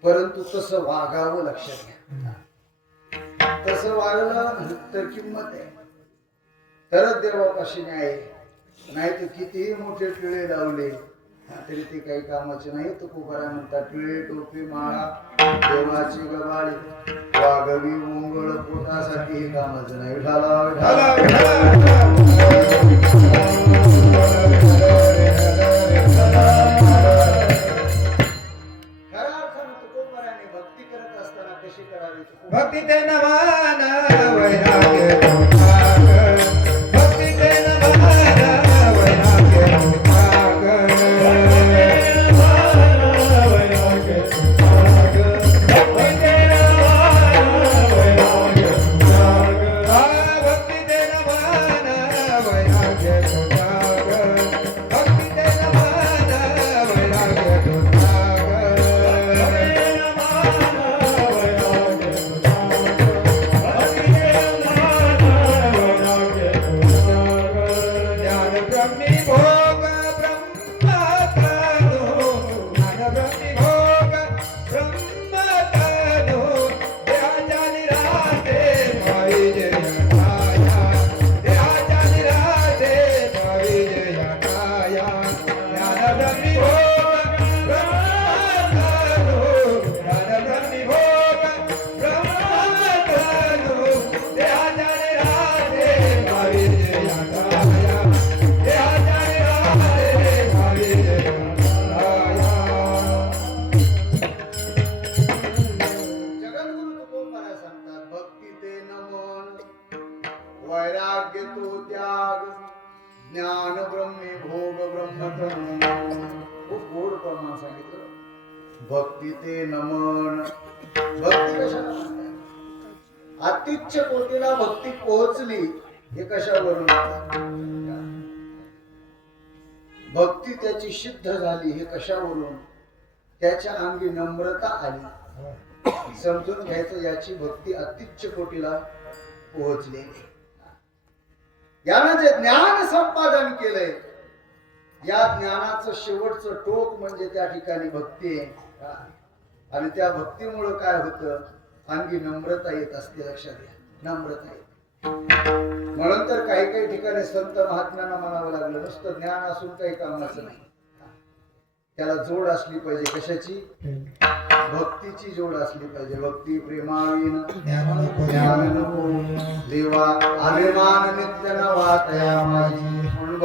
परंतु तसं वागावं लक्षात घ्या तसं वागलं तर किंमत आहे तरच देवापाशी न्याय आहे नाही तर कितीही मोठे टिळे लावले तरी ते काही कामाचे नाही तुकोबारा म्हणतात टिळे टोपी माळा देवाची गबाळी वागवी मुंगळ पोटासाठी हे कामाचं नाही विठाला विठाला भक्ती करत असताना कशी करावी भक्ती ते नमान वैराग्य त्याग भक्ती ते नमान वैराग्य त्याग भक्ती ते नमान वैराग्य त्याग भक्ती ते नमान वैराग्य वैराग्य तो त्याग ज्ञान ब्रह्मे भोग ब्रह्म खूप गोड प्रमाण सांगितलं भक्ती ते नमन भक्ती कशाला म्हणतात अत्युच्च कोटीला भक्ती पोहोचली हे कशावरून भक्ती त्याची सिद्ध झाली हे कशावरून त्याच्या अंगी नम्रता आली समजून घ्यायचं याची भक्ती अत्युच्च कोटीला पोहोचलेली यानं जे ज्ञान संपादन केलंय या ज्ञानाचं शेवटचं टोक म्हणजे त्या ठिकाणी भक्ती आहे आणि त्या भक्तीमुळे काय होतं अंगी नम्रता येत असते लक्षात घ्या नम्रता येते म्हणून तर काही काही ठिकाणी संत महात्म्यांना म्हणावं लागलं नुसतं ज्ञान असून काही कामाचं नाही त्याला जोड असली पाहिजे कशाची भक्तीची जोड असली पाहिजे भक्ती प्रेमावीन ज्ञान नको देवा अभिमान नित्य नवातया माझी म्हणून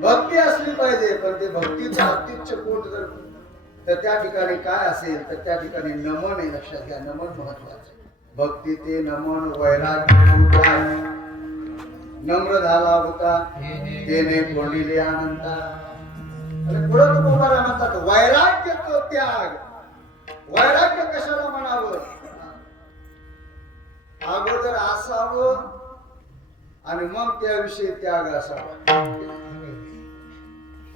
भक्ती असली पाहिजे पण ते भक्तीचं अत्युच्च कोट जर तर त्या ठिकाणी काय असेल तर त्या ठिकाणी नमन आहे लक्षात घ्या नमन महत्वाचं भक्ती ते नमन वैराग्य नम्र झाला होता तेने कोंडिले आनंदा आणि पुढे तुकोबारा म्हणतात वैराग्य तो त्याग वैराग्य कशाला म्हणावं अगोदर असावं आणि मग त्याविषयी त्याग असावा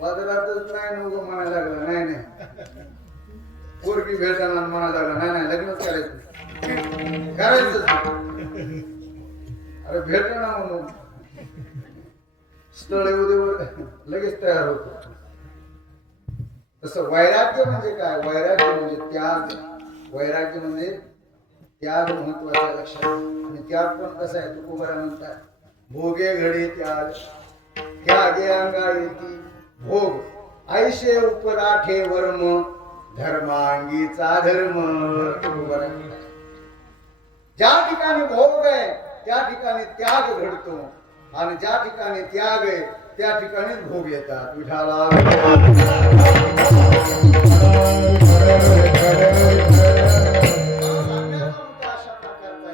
बाजारातच नाही नको म्हणायला लागलं नाही नाही पोरगी भेटणार म्हणायला लागला नाही नाही लग्नच करायचं अरे भेटणार म्हणून स्थळ येऊ लगेच तयार होतो तसं वैराग्य म्हणजे काय वैराग्य म्हणजे त्याग वैराग्य म्हणजे त्याग महत्वाचा लक्षात आणि त्याग पण कसा आहे तुकोबारा म्हणतात भोगे घडे त्याग त्यागे अंगा येती भोग ऐशे उपराठे वर्म धर्मांगीचा धर्म तुकोबारा ज्या ठिकाणी भोग आहे त्या ठिकाणी त्याग घडतो आणि ज्या ठिकाणी त्याग आहे त्या ठिकाणी भोग येतात विठाला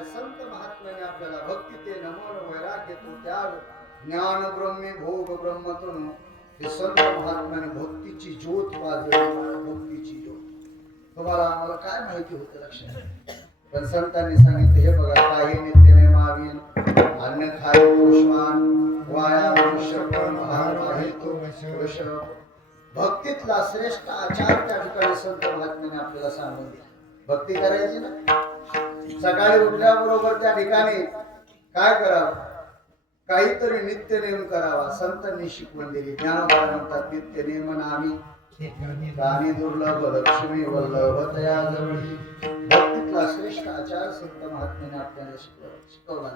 संत महात्म्याने आपल्याला भक्ती ते नमन वैराग्य तो त्याग ज्ञान ब्रह्मे भोग ब्रह्मतन हे संत महात्म्याने भक्तीची ज्योत पाजली भक्तीची ज्योत तुम्हाला आम्हाला काय माहिती होतं लक्षात पण संतांनी सांगितलं हे बघा काही नित्यने मावीन अन्न खाय पुष्मान वाया मनुष्य पण आहे तो वृषभ भक्तीतला श्रेष्ठ आचार त्या ठिकाणी संत महात्म्याने आपल्याला सांगून दिला. भक्ती करायची ना, सकाळी उठल्याबरोबर त्या ठिकाणी काय करावं, काहीतरी नित्यनेम करावा. संतांनी शिकवण दिली. ज्ञानोबा म्हणतात नित्यनेम नामी गाणी दुर्लभ लक्ष्मी वल्लभ तया जवळी. भक्तीतला श्रेष्ठ आचार संत महात्म्याने आपल्याला शिकवला.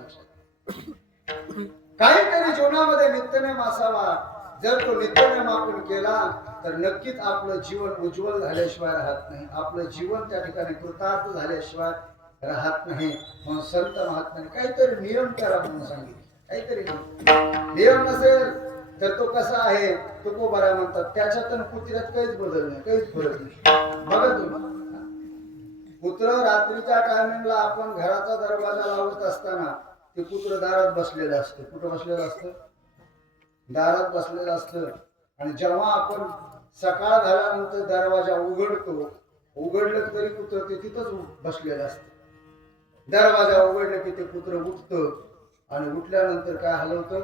काहीतरी जीवनामध्ये नित्यनेम असावा. जर तो नित्यनेम आपण केला तर नक्कीच आपलं जीवन उज्ज्वल झाल्याशिवाय राहत नाही. आपलं जीवन त्या ठिकाणी कृतार्थ झाल्याशिवाय राहत नाही. म्हणून संत महात्म्याने काहीतरी नियम करा म्हणून सांगितले. काहीतरी नियम नसेल तर तो कसा आहे, तो कोबारा म्हणतात, त्याच्यात आणि कुत्र्यात काहीच बदल नाही, काहीच फरक नाही. बघा तुम्ही, कुत्र रात्रीच्या टायमिंगला आपण घराचा दरवाजा लावत असताना ते कुत्र दारात बसलेलं असतं. कुठं बसलेलं असतं? दारात बसलेलं असतं. आणि जेव्हा आपण सकाळ झाल्यानंतर दरवाजा उघडतो, उघडलं तरी कुत्र ते तिथंच बसलेलं असतं. दरवाजा उघडलं की ते कुत्र उठतं आणि उठल्यानंतर काय हलवतं,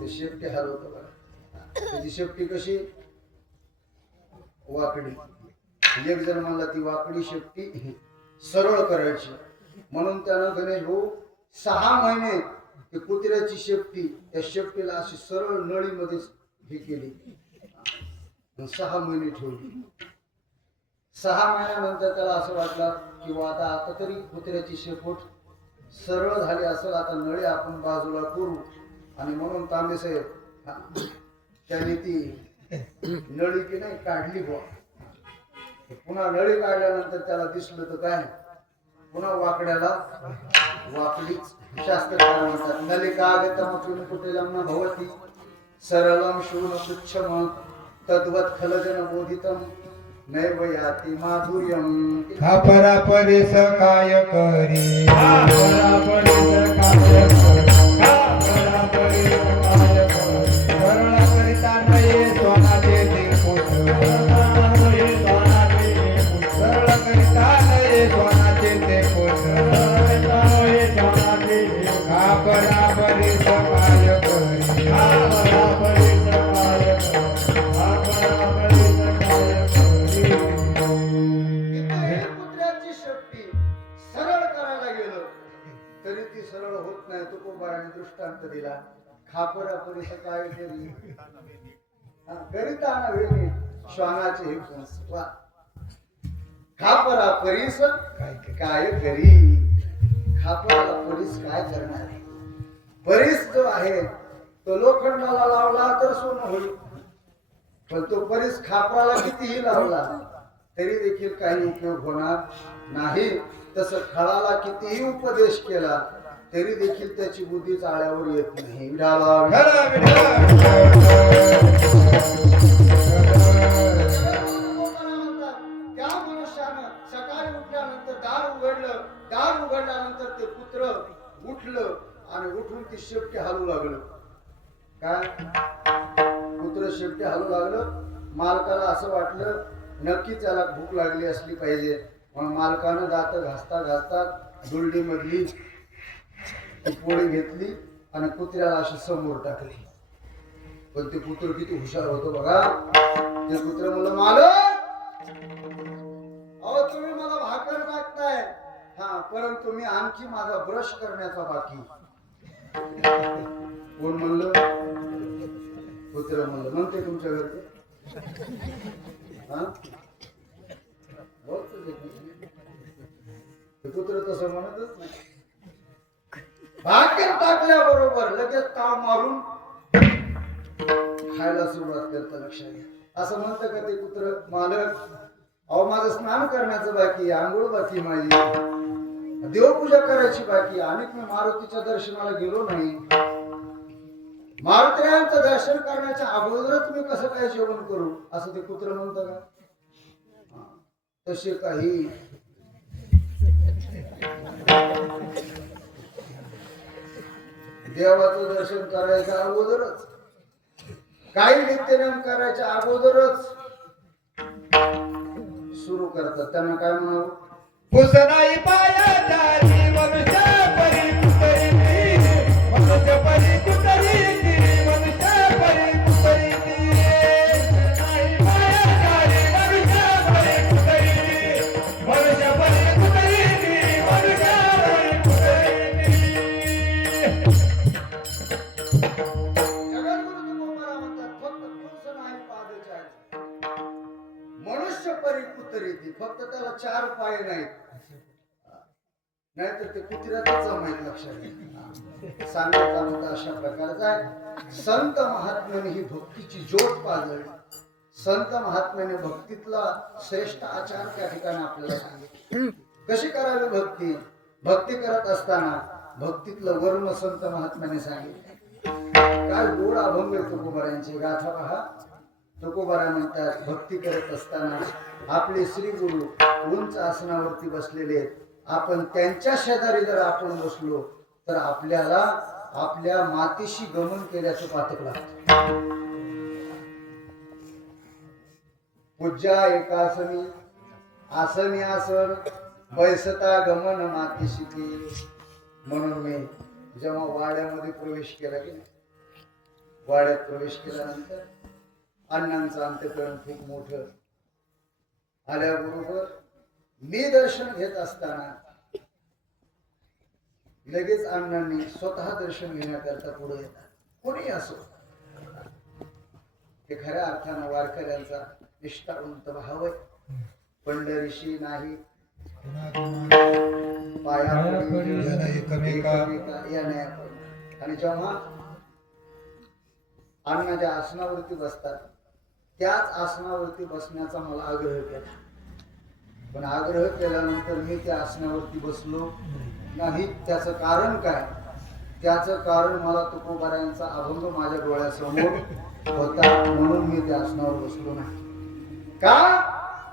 ते शेपटी हलवतं. बघा त्याची शेपटी कशी, वाकडी. एक जण म्हणला ती वाकडी शेपटी सरळ करायची. म्हणून त्यानं गणेश भाऊ 6 महिने ते कुत्र्याची शेपटी, त्या शेपटीला अशी सरळ नळीमध्ये हे केली, 6 महिने ठेवली. 6 महिन्यानंतर त्याला असं वाटलं की आता तरी कुत्र्याची शेपूट सरळ झाली असेल, आता नळी आपण बाजूला करू. आणि म्हणून तांबे साहेब त्याने ती नळी की नाही काढली बुवा. पुन्हा नळी काढल्यानंतर त्याला दिसलं तर काय, पुन्हा वाकड्याला वाकडीच. शास्त्रकार म्हणतात नलिकागतम कुटिलम न भवति सरलम शून तुच्छम तद्वत् खलजन बोधितम नैव याति माधुर्यम. खापरा परेस काय करी, खापरा परेस काय करी, खापरा परेस काय करी. करुण करिता नये सोनाचे ते पुत्र, सरळ करिता नये सोनाचे ते पुत्र. खापरा परेस काय करी, खापरा परेस काय करी, खापरा परेस काय करी. कुत्र्याची शेपटी सरळ करायला गेलो तरी ती सरळ होत नाही. तो कोबाराने दृष्टांत दिला. खापरा परीस काय करी, करिता नव्हे श्वानाचे हे कंस. वा, खापरा परीस काय करी. खापराला परीस काय करणार आहे. परीस जो आहे तो लोखंडाला लावला तर सोनं होईल, पण तो परीस खापराला कितीही लावला तरी देखील काही उपयोग होणार नाही. तसं खळाला कितीही उपदेश केला तरी देखील त्याची बुद्धी चाळ्यावर येत नाही. त्या मनुष्यानं सकाळी उठल्यानंतर दार उघडल्यानंतर ते कुत्र उठलं आणि उठून ती शेपटी हलू लागलं. काय, कुत्र शेपटी हलू लागलं. मालकाला असं वाटलं नक्की त्याला भूक लागली असली पाहिजे. मग मालकानं दात घासता घासता दुलडी मधली पोळी घेतली आणि कुत्र्याला अशी समोर टाकली. पण ते कुत्र किती हुशार होतं बघा. ते कुत्र म्हणलं मालक, अहो तुम्ही मला भाकर टाकताय, हा, परंतु मी आणखी माझा ब्रश करण्याचा बाकी. कोण म्हणलं? कुत्र म्हणलं. म्हणते तुमच्या घरचं कुत्र तसं म्हणतच नाही. भाकर टाकल्याबरोबर लगेच ताव मारून खायला सुरुवात करतं. लक्षात घ्या. असं म्हणतं का ते कुत्र, मालक अहो माझं स्नान करण्याचं बाकी, आंघोळ बाकी, माझी देवपूजा करायची बाकी, आणि मी मारुतीच्या दर्शनाला गेलो नाही. मारुतीयांचं दर्शन करण्याच्या अगोदरच मी कसं काय जेवण करू, असं ते कुत्र म्हणतं का? तसे काही देवाचं दर्शन करायच्या अगोदरच, काही नित्यनेम करायच्या अगोदरच सुरू करतात. त्यांना काय म्हणावं? पुसनाई पायाच्या मनुष्य परी कुतरी, मनुष्य परी कुतरी, मनुष्य परी कुतरी. मनुष्य परी कुत्रीती, फक्त त्याला 4 पाय नाहीत. नाहीतर ते कुत्र्याच माहित लक्षात घ्या. सांगितलं म्हणतं अशा प्रकारचा आहे. संत महात्म्याने ही भक्तीची ज्योत पाजळली. संत महात्म्याने भक्तीतला श्रेष्ठ आचार त्या ठिकाणी आपल्याला सांगितले. कशी करावी भक्ती. भक्ती करत असताना भक्तीतलं वर्ण संत महात्म्याने सांगितले. काय गोड अभंग तुकोबारांची गाथा पहा. तुकोबारा म्हणतात भक्ती करत असताना आपले श्री गुरु उंच आसनावरती बसलेले आहेत. आपण त्यांच्या शेजारी जर आपण बसलो तर आपल्याला आपल्या मातीशी गमन केल्याचं पातक लागतं. पूज्या एकासनी आसनी आसन बैसता गमन मातीशी ती. म्हणून मी जेव्हा वाड्यामध्ये प्रवेश केला की नाही, वाड्यात प्रवेश केल्यानंतर अण्णांचं अंतःकरण खूप मोठं आल्याबरोबर मी दर्शन घेत असताना लगेच अण्णांनी स्वतः दर्शन घेण्याकरता पुढे येतात. कोणी असो, हे खऱ्या अर्थानं वारकऱ्यांचा निष्ठावंत भाव आहे. पंढरीशी नाही आणि जेव्हा अण्णा ज्या आसनावरती बसतात त्याच आसनावरती बसण्याचा मला आग्रह केला. पण आग्रह केल्यानंतर मी त्या आसनावरती बसलो नाही. त्याचं कारण काय. त्याचं कारण मला तुकोबारायांचा अभंग माझ्या डोळ्यासमोर होता म्हणून मी त्या आसनावर बसलो नाही. का.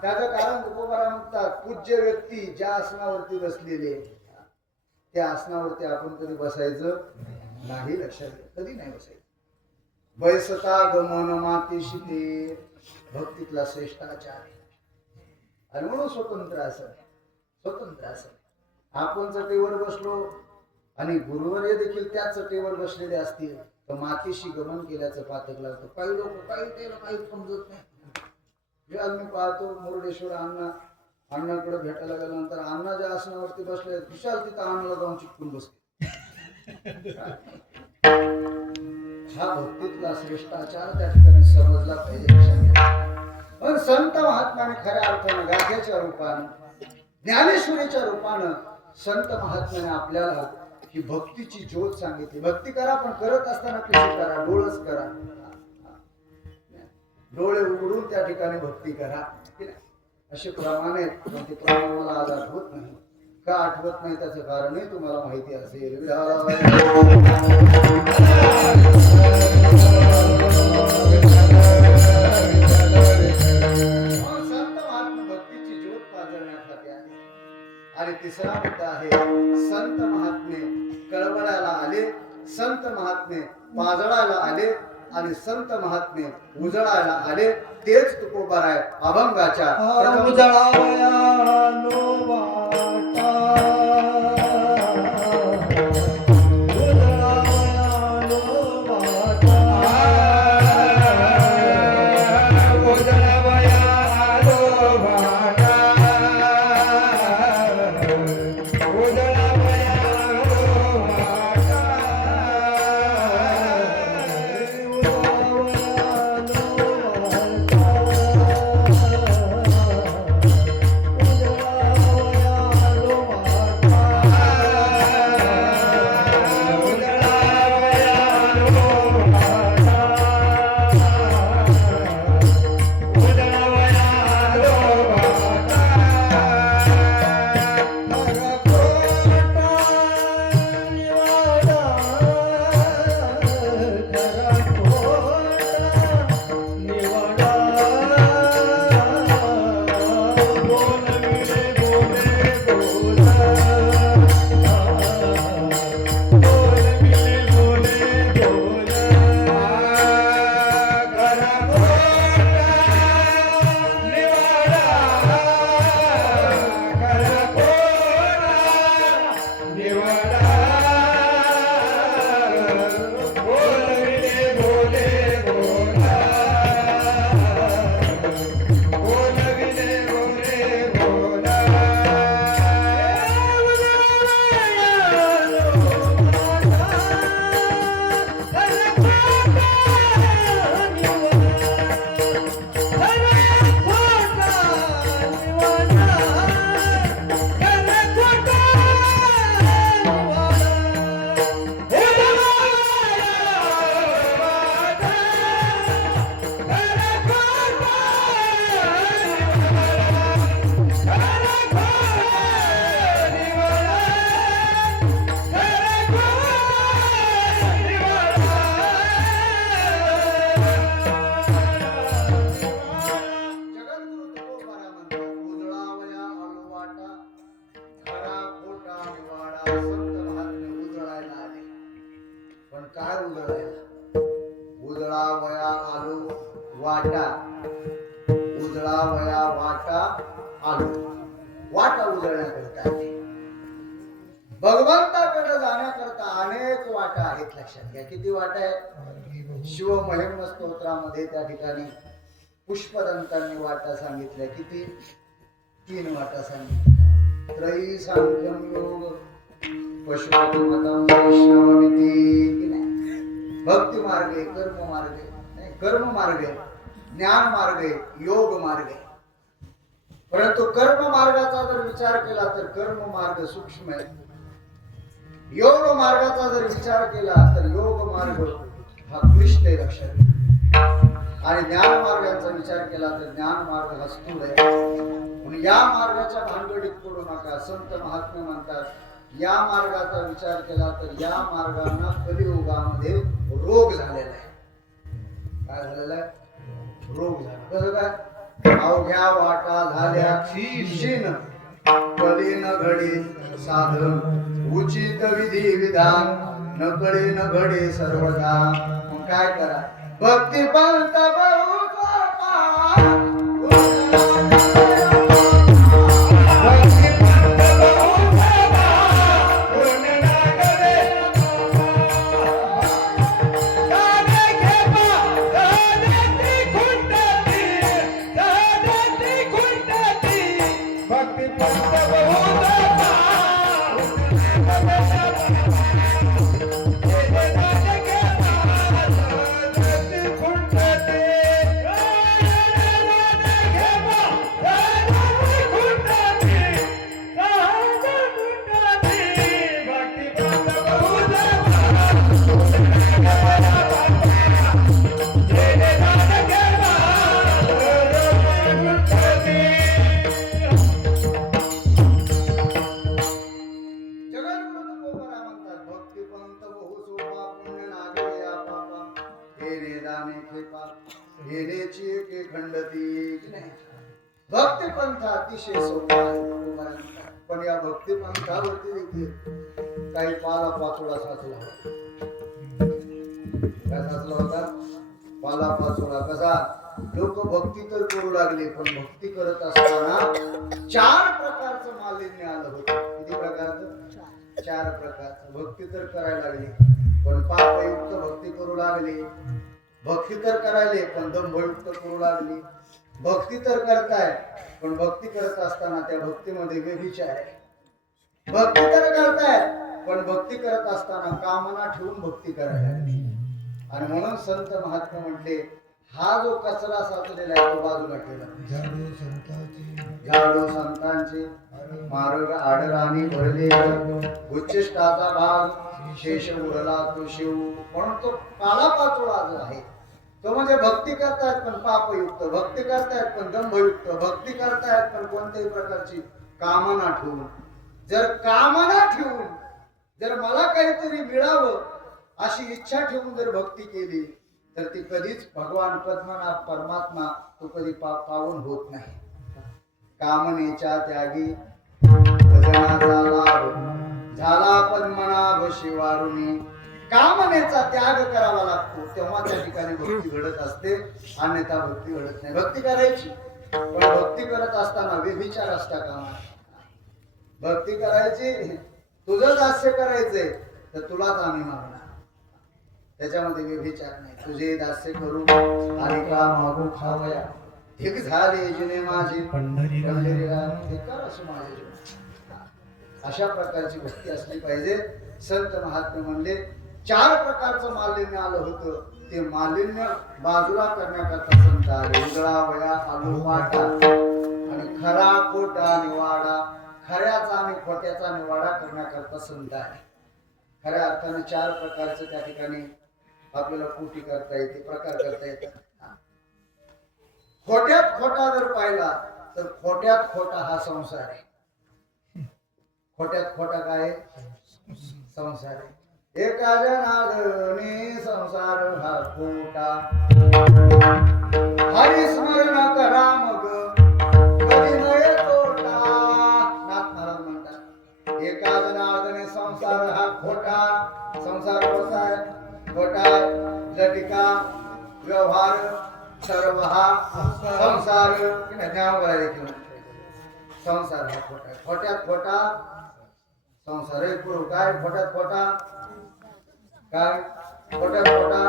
त्याचं कारण तुकोबारा म्हणतात पूज्य व्यक्ती ज्या आसनावरती बसलेले त्या आसनावरती आपण कधी बसायचं नाही. लक्षात घ्या, कधी नाही बसायचं. बैसता गमन मातीशी ते भक्तीतला श्रेष्ठ आचार. आणि म्हणून स्वतंत्र असेल आपण चटेवर बसलो आणि गुरुवर्य देखील त्या चटेवर बसलेले असतील तर मातीशी गमन केल्याचं पातक लागतं. काही लोक काही समजत नाही. आज मी पाहतो मुरुडेश्वर अण्णाकडे भेटायला गेल्यानंतर अण्णा ज्या आसनावरती बसले विशाल तिथं अण्णाला जाऊन चिटकून बसते. हा भक्तीतला श्रेष्ठ आचार त्या ठिकाणी समजला पाहिजे. पण संत महात्म्याने खऱ्या अर्थानं गाथ्याच्या रूपानं ज्ञानेश्वरीच्या रूपानं संत महात्म्याने आपल्याला ही भक्तीची ज्योत सांगितली. भक्ती करा पण करत असताना कशी करा. डोळच करा. डोळे उघडून त्या ठिकाणी भक्ती करा. असे प्रमाणे पण ते प्रमाण मला आज आठवत नाही. का आठवत नाही त्याचं कारणही तुम्हाला माहिती असेल. भक्तीची ज्योत पाजळण्यासाठी आहे. आणि तिसरा मुद्दा आहे संत महात्मे कळवळायला आले, संत महात्मे पाजळायला आले आणि संत महात्मे उजळायला आले. तेच तुकोबार आहे अभंगाच्या उजळावया वाटा आलो. वाटा उजळण्याकरता आले. भगवंताकडे जाण्याकरता अनेक वाटा आहेत. लक्षात घ्या. किती वाटा आहेत? शिव महिम स्तोत्रामध्ये त्या ठिकाणी पुष्पदंतांनी वाटा सांगितल्या. किती? 3 वाटा सांगितल्या. त्रयी सांख्यम योग पशुपतिमतम वैष्णवमिती की नाही. भक्ती मार्गे, कर्म मार्गे, नाही कर्म मार्गे, ज्ञान मार्गे, योग मार्गे. परंतु कर्म मार्गाचा जर विचार केला तर कर्म मार्ग सूक्ष्म आहे. योग मार्गाचा जर विचार केला तर योग मार्ग हा क्लिष्ट आहे. लक्षात घ्या. आणि ज्ञान मार्गाचा विचार केला तर ज्ञान मार्ग हा स्थूल आहे. म्हणून या मार्गाच्या भानगडीत पडू नका. संत महात्मे म्हणतात या मार्गाचा विचार केला तर या मार्गांना कलियुगामध्ये रोग झालेला आहे. काय झालेला आहे? रोग झाला. कसं काय? अवघ्या वाटा झाल्या क्षीण, कळी न घडी साधन, उचित विधी विधान, न कळे न घडे सर्वदा. मग काय करा? भक्ती पंत भक्ती पंथ अतिशय सोपा आहे. पण या भक्ती पंथावरती देखील काही पाला पाचोळा साचला होता. काय साचला होता? पाला पाचोळा. कसा? लोक भक्ती तर करू लागले पण भक्ती करत असताना 4 प्रकारचं मालिन्य आलं होतं. किती प्रकारचं? 4 प्रकारचं. भक्ती तर करायला लागली पण पापयुक्त भक्ती करू लागली. भक्ती तर करायले पण दंभयुक्त करू लागली. भक्ती तर करताय पण भक्ती करत असताना त्या भक्तीमध्ये व्यभिचार आहे. भक्ती तर करताय पण भक्ती करत असताना कामना ठेवून भक्ती करायला. आणि म्हणून संत महात्मा म्हटले हा जो कचरा साचलेला आहे तो बाजूला ठेवला. झाडो संतांचे मार्ग आडराणी भरले, उच्चिष्टाचा भाग शेष उरला तो शिव. म्हणून तो काळा पाचोळा जो आहे तो म्हणजे भक्ती करतायत पण पापयुक्त, भक्ती करतायत पण दंभयुक्त, भक्ती करतायत पण कोणत्याही प्रकारची कामना ठेवून. जर कामना ठेवून जर मला काहीतरी मिळावं अशी इच्छा ठेवून जर भक्ती केली तर ती कधीच भगवान पद्मनाभ परमात्मा तो कधी पावन होत नाही. कामनेच्या त्यागी भजनाचा लाभ झाला पद्मनाभ शिवारुणी. कामनेचा त्याग करावा लागतो तेव्हा त्या ठिकाणी भक्ती घडत असते, अन्यथा भक्ती घडत नाही. भक्ती करायची पण भक्ती करत असताना व्यभिचार असता कामा. भक्ती करायची, तुझं दास्य करायचंय तर तुलाच आम्ही मागणार, त्याच्यामध्ये व्यभिचार नाही. तुझे दास्य करू आणि का मागू खावया, एक झाले जुने माझे पंढरीला कर असं माझे जीवन. अशा प्रकारची भक्ती असली पाहिजे. संत महात्मे म्हणले 4 प्रकारचं मालिन्य आलं होतं, ते मालिन्य बाजूला करण्याकरता संत आले. उजळा वया आलो वाटा आणि खरा खोटा निवाडा, खऱ्याचा आणि खोट्याचा निवाडा करण्याकरता संत आले. खऱ्या अर्थाने 4 प्रकारचं त्या ठिकाणी आपल्याला कृती करता येते, प्रकार करता येतात. खोट्यात खोटा जर पाहिला तर खोट्यात खोटा हा संसार आहे. खोट्यात खोटा काय आहे? संसार आहे. एका जनार्दनी संसार हा खोटा, हरी स्मरण करा मग कधी नये तोटा. नाथ महाराज म्हणतात एका जनार्दनी संसार हा खोटा. संसार कसा आहे? खोटा, लटिका, व्यवहार सर्व हा संसार. काय नाव बोलायला देखील संसार हा खोटा आहे. खोट्यात खोटा संसार आहे. पुरव काय खोट्यात खोटा काय खोट्यात खोटा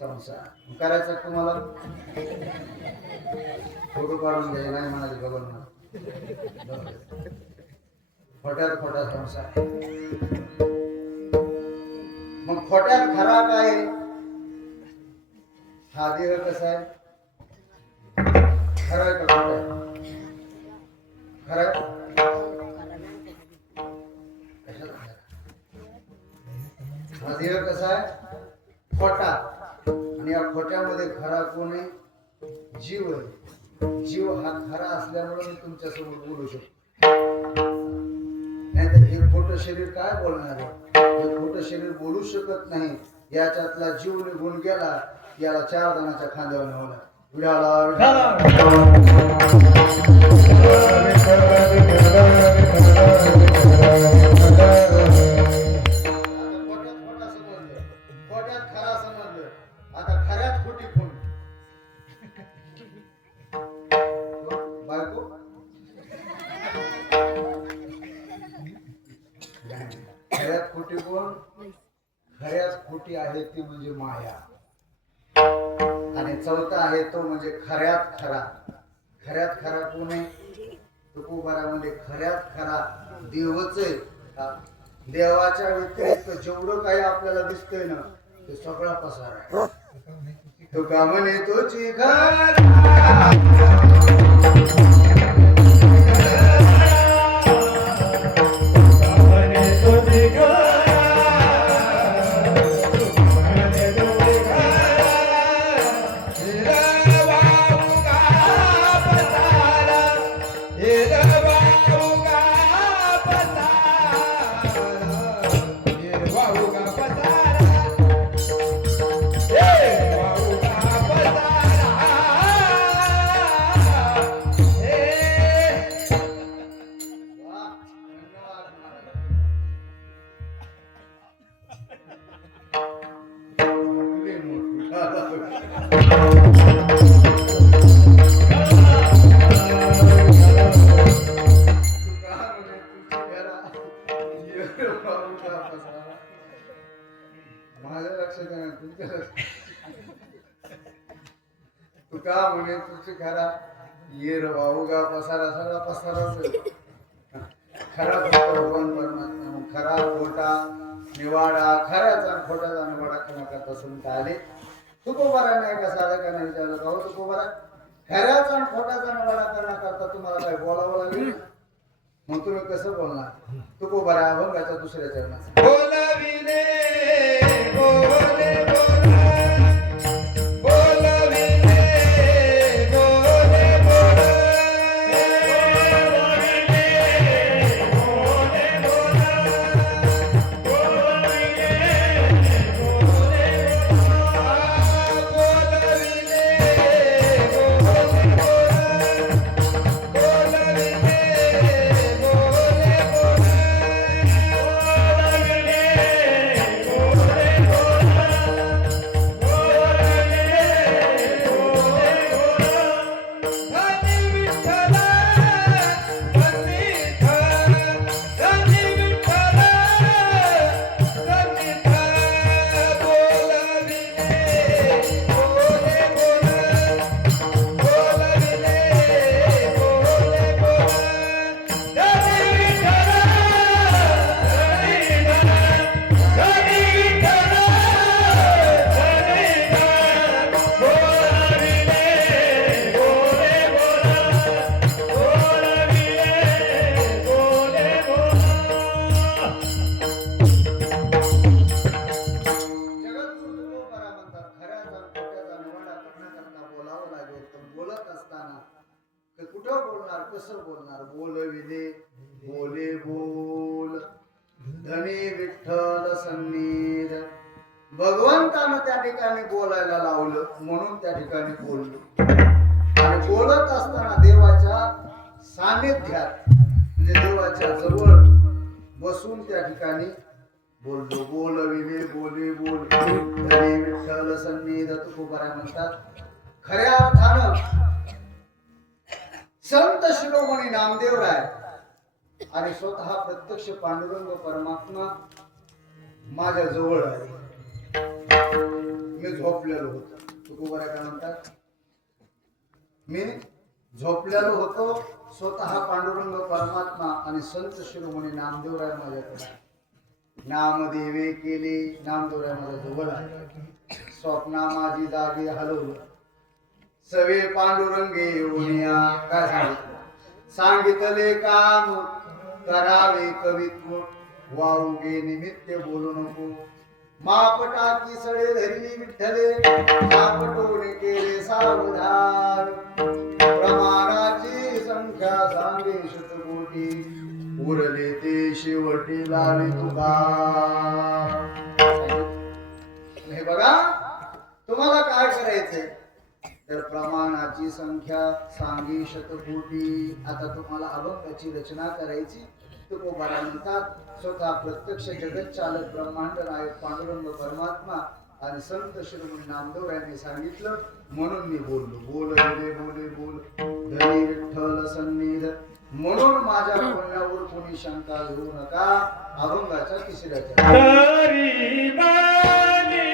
संसार करायचं तुम्हाला फोटो काढून घ्यायला नाही म्हणाले बघून मला खोट्यात खोटा संसार. मग खोट्यात खरा काय हा देह कसा आहे खरा आहे का खोटा आहे खरा आहे? हा देह कसा आहे खोटा आणि या खोट्यामध्ये खरा कोण आहे जीव आहे. जीव हा खरा असल्यामुळे मी तुमच्यासोबत बोलू शकतो. नाहीतर हे खोटं शरीर काय बोलणार आहे. हे खोटं शरीर बोलू शकत नाही. याच्यातला जीव निघून गेला याला 4 जणांच्या खांद्यावर नेवला विडाला खोट्यात खरा समजलं. आता खऱ्यात खोटी कोण बायको खऱ्यात खोटी कोण खऱ्यात खोटी आहे ती म्हणजे माया आणि चौथा आहे तो म्हणजे खऱ्यात खरा. खऱ्यात खरा कोण आहे तुकोबारामध्ये खऱ्यात खरा देवच आहे. देवाच्या व्यतिरिक्त जेवढं काही आपल्याला दिसतंय ना ते सगळा पसार आहे. तो का म्हणे तोची माझ्या लक्षात नाही तुमच्या तू का म्हणे तुझी खरा ये रे भाऊ का पसारा सगळा पसाराच खरा भगवान परमात्मा खरा खोटा निवाडा खऱ्याचा खोटाचा निवाडा कमा करता सुनता आले तुकोबारा नाही का साधा का नाही विचारलं का हो तुकोबारा खऱ्याचा आणि खोटाचा निवाडा करण्याकरता तुम्हाला काय बोलावं लागेल मग तुम्ही कसं बोलणार तुकोबारा अभंगाच्या दुसऱ्या चरणात बोलविले बोले बोला बोलविले बोले बोला कसं बोलणार बोलविले बोले बोल धनी विठ्ठल सन्निध भगवंतानं त्या ठिकाणी बोलायला लावलं म्हणून त्या ठिकाणी बोललो आणि बोलत असताना देवाच्या सानिध्यात म्हणजे देवाच्या जवळ बसून त्या ठिकाणी बोललो बोलविले बोले बोल धनी विठ्ठल सन्निध तुकोबारा म्हणतात खऱ्या अर्थानं संत शिरोमणी नामदेवराय आणि स्वतः प्रत्यक्ष पांडुरंग परमात्मा माझ्या जवळ आले. मी झोपलेलो होतो. तुकोबारा काय म्हणतात? मी झोपलेलो होतो. स्वतः पांडुरंग परमात्मा आणि संत शिरोमणी नामदेवराय माझ्याकडे. नामदेवे केले, नामदेवराय माझ्या जवळ आले. स्वप्ना माझी जागी हलवलं. सवे पांडुरंगे येऊनिया. काय सांगितलं? सांगितले काम करावे कवित्व, वाळुगे निमित्त बोलू नको. मापटाकी सळे धरली विठ्ठले, मापटोने केले सावधान. प्रमाणाची संख्या सांगे शतकोटी, उरले ते शेवटी लावी तुका. हे बघा, तुम्हाला काय करायचंय तर प्रमाणाची संख्या सांगी शतकोटी. आता तुम्हाला अभंगाची रचना करायची. तुकोबारा म्हणतात स्वतः प्रत्यक्ष जगत चालक ब्रह्मांड नायक पांडुरंग परमात्मा आणि संत शिरोमणी नामदेव यांनी सांगितलं म्हणून मी बोललो. बोलले बोले बोल धनी विठ्ठल सन्निध. म्हणून माझ्या बोलण्यावर कोणी शंका घेऊ नका. अभंगाच्या तिसऱ्या तरी बानी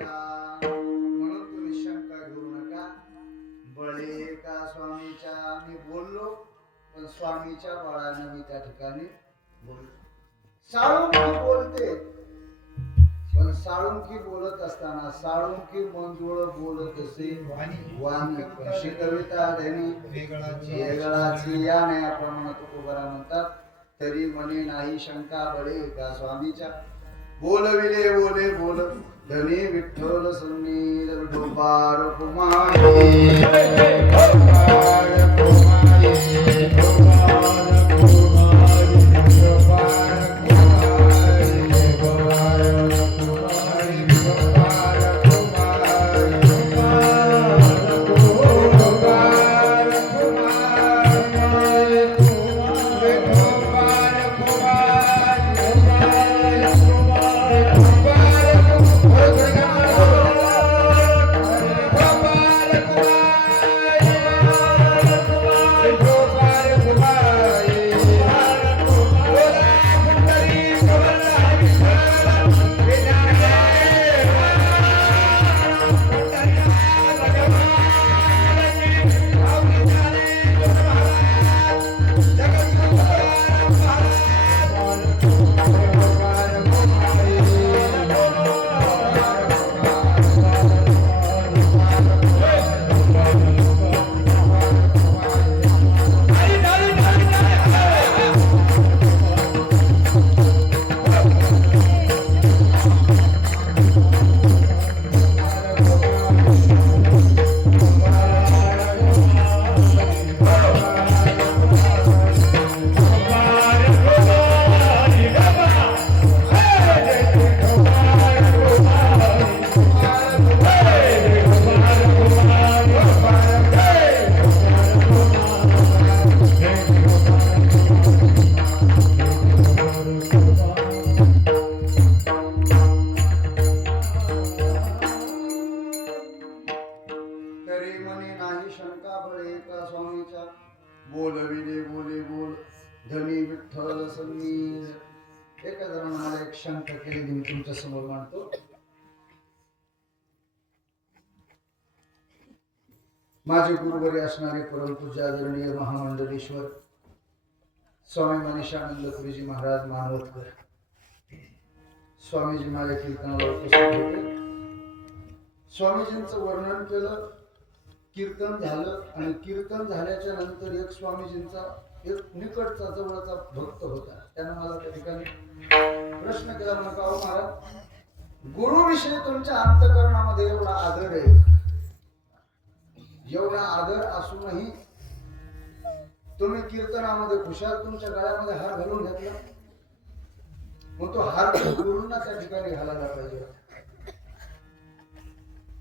नाही म्हणून तुम्ही शंका घेऊ नका. बळे का स्वामीच्या मी बोललो, पण स्वामीच्या बळाने मी त्या ठिकाणी बोललो. साळुंकी बोलते, पण साळुंकी बोलत असताना साळुंकी मंजुळ बोलत असे वाणी. कशी कविता धनी वेगळाची या न्यायाप्रमाणे तुकोबारा म्हणतात तरी म्हणे नाही शंका बळे का स्वामीच्या. बोलविले बोले बोल धनी विठ्ठल सन्निध. विठोबार कुमारी मने नाही शंका बळे एका स्वामीच्या बोलविले बोले बोल धनी विठ्ठल संगीत. एका जणांना मला एक शंका केलेली मी तुमच्या समोर मांडतो. माझे गुरुवरी असणारे परमपूज्य आदरणीय महामंडलेश्वर स्वामी मनीषानंद गुरुजी महाराज मानवतकर स्वामीजी माझ्या कीर्तनाला उपस्थित होते. स्वामीजींचं वर्णन केलं, कीर्तन झालं आणि कीर्तन झाल्याच्या नंतर एक स्वामीजींचा एक निकटचा जवळचा भक्त होता. त्यानं मला त्या ठिकाणी प्रश्न केला, म्हणा अहो महाराज, गुरुविषयी तुमच्या अंतःकरणामध्ये एवढा आदर आहे, एवढा आदर असूनही तुम्ही कीर्तनामध्ये खुशाल तुमच्या गळ्यामध्ये हार घालून घेतला. मग तो हार गुरूंना त्या ठिकाणी घालायला पाहिजे,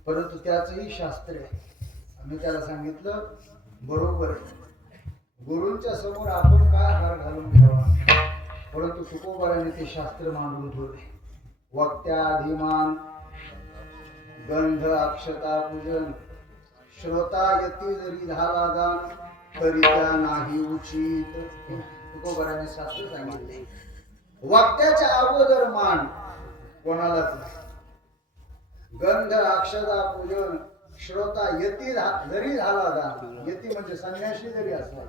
परंतु त्याचंही शास्त्र आहे. आम्ही त्याला सांगितलं बरोबर आहे, गुरूंच्या समोर आपण काय हार घालून घ्यावा, परंतु तुकोबाराने ते शास्त्र मांडून ठेवले. वक्त्याधिमान गंध अक्षता पूजन श्रोता यती जरी झाला दान तरी त्या नाही उचित. तुकोबाराने शास्त्र सांगितले वक्त्याच्या अगोदर मान कोणालाच नाही. गंध अक्षता पूजन श्रोता यती जरी झाला दान, यती म्हणजे संन्यासी जरी असला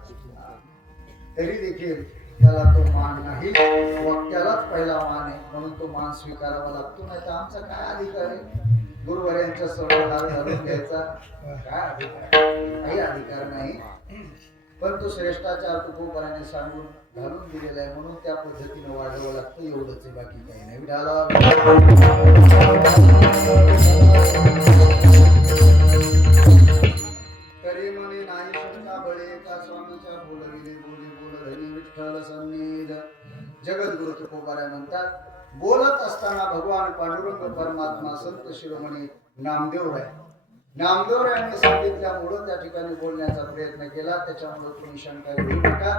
तरी देखील त्याला तो मान नाही. वक्त्यालाच पहिला मान आहे, म्हणून तो मान स्वीकारावा लागतो. नाही तर आमचा काय अधिकार आहे गुरुवाऱ्यांच्या समोर हार घालून घ्यायचा? काय अधिकार? काही अधिकार नाही. पण तो श्रेष्ठाचार तुकोबाराने सांगून घालून दिलेला आहे, म्हणून त्या पद्धतीने वाढवावं लागतं. एवढंच आहे, बाकी काही नाही. विठाला तरी म्हणे नाही शंका बळे का स्वामीच्या बोलविले बोले बोल धनी विठ्ठल सन्निध. जगद्गुरु तुकोबारा म्हणतात, बोलत असताना भगवान पांडुरंग परमात्मा संत शिरोमणी नामदेवरायांनी सांगितल्यामुळं त्या ठिकाणी बोलण्याचा प्रयत्न केला. त्याच्यामुळे तुम्ही शंका घेऊ नका.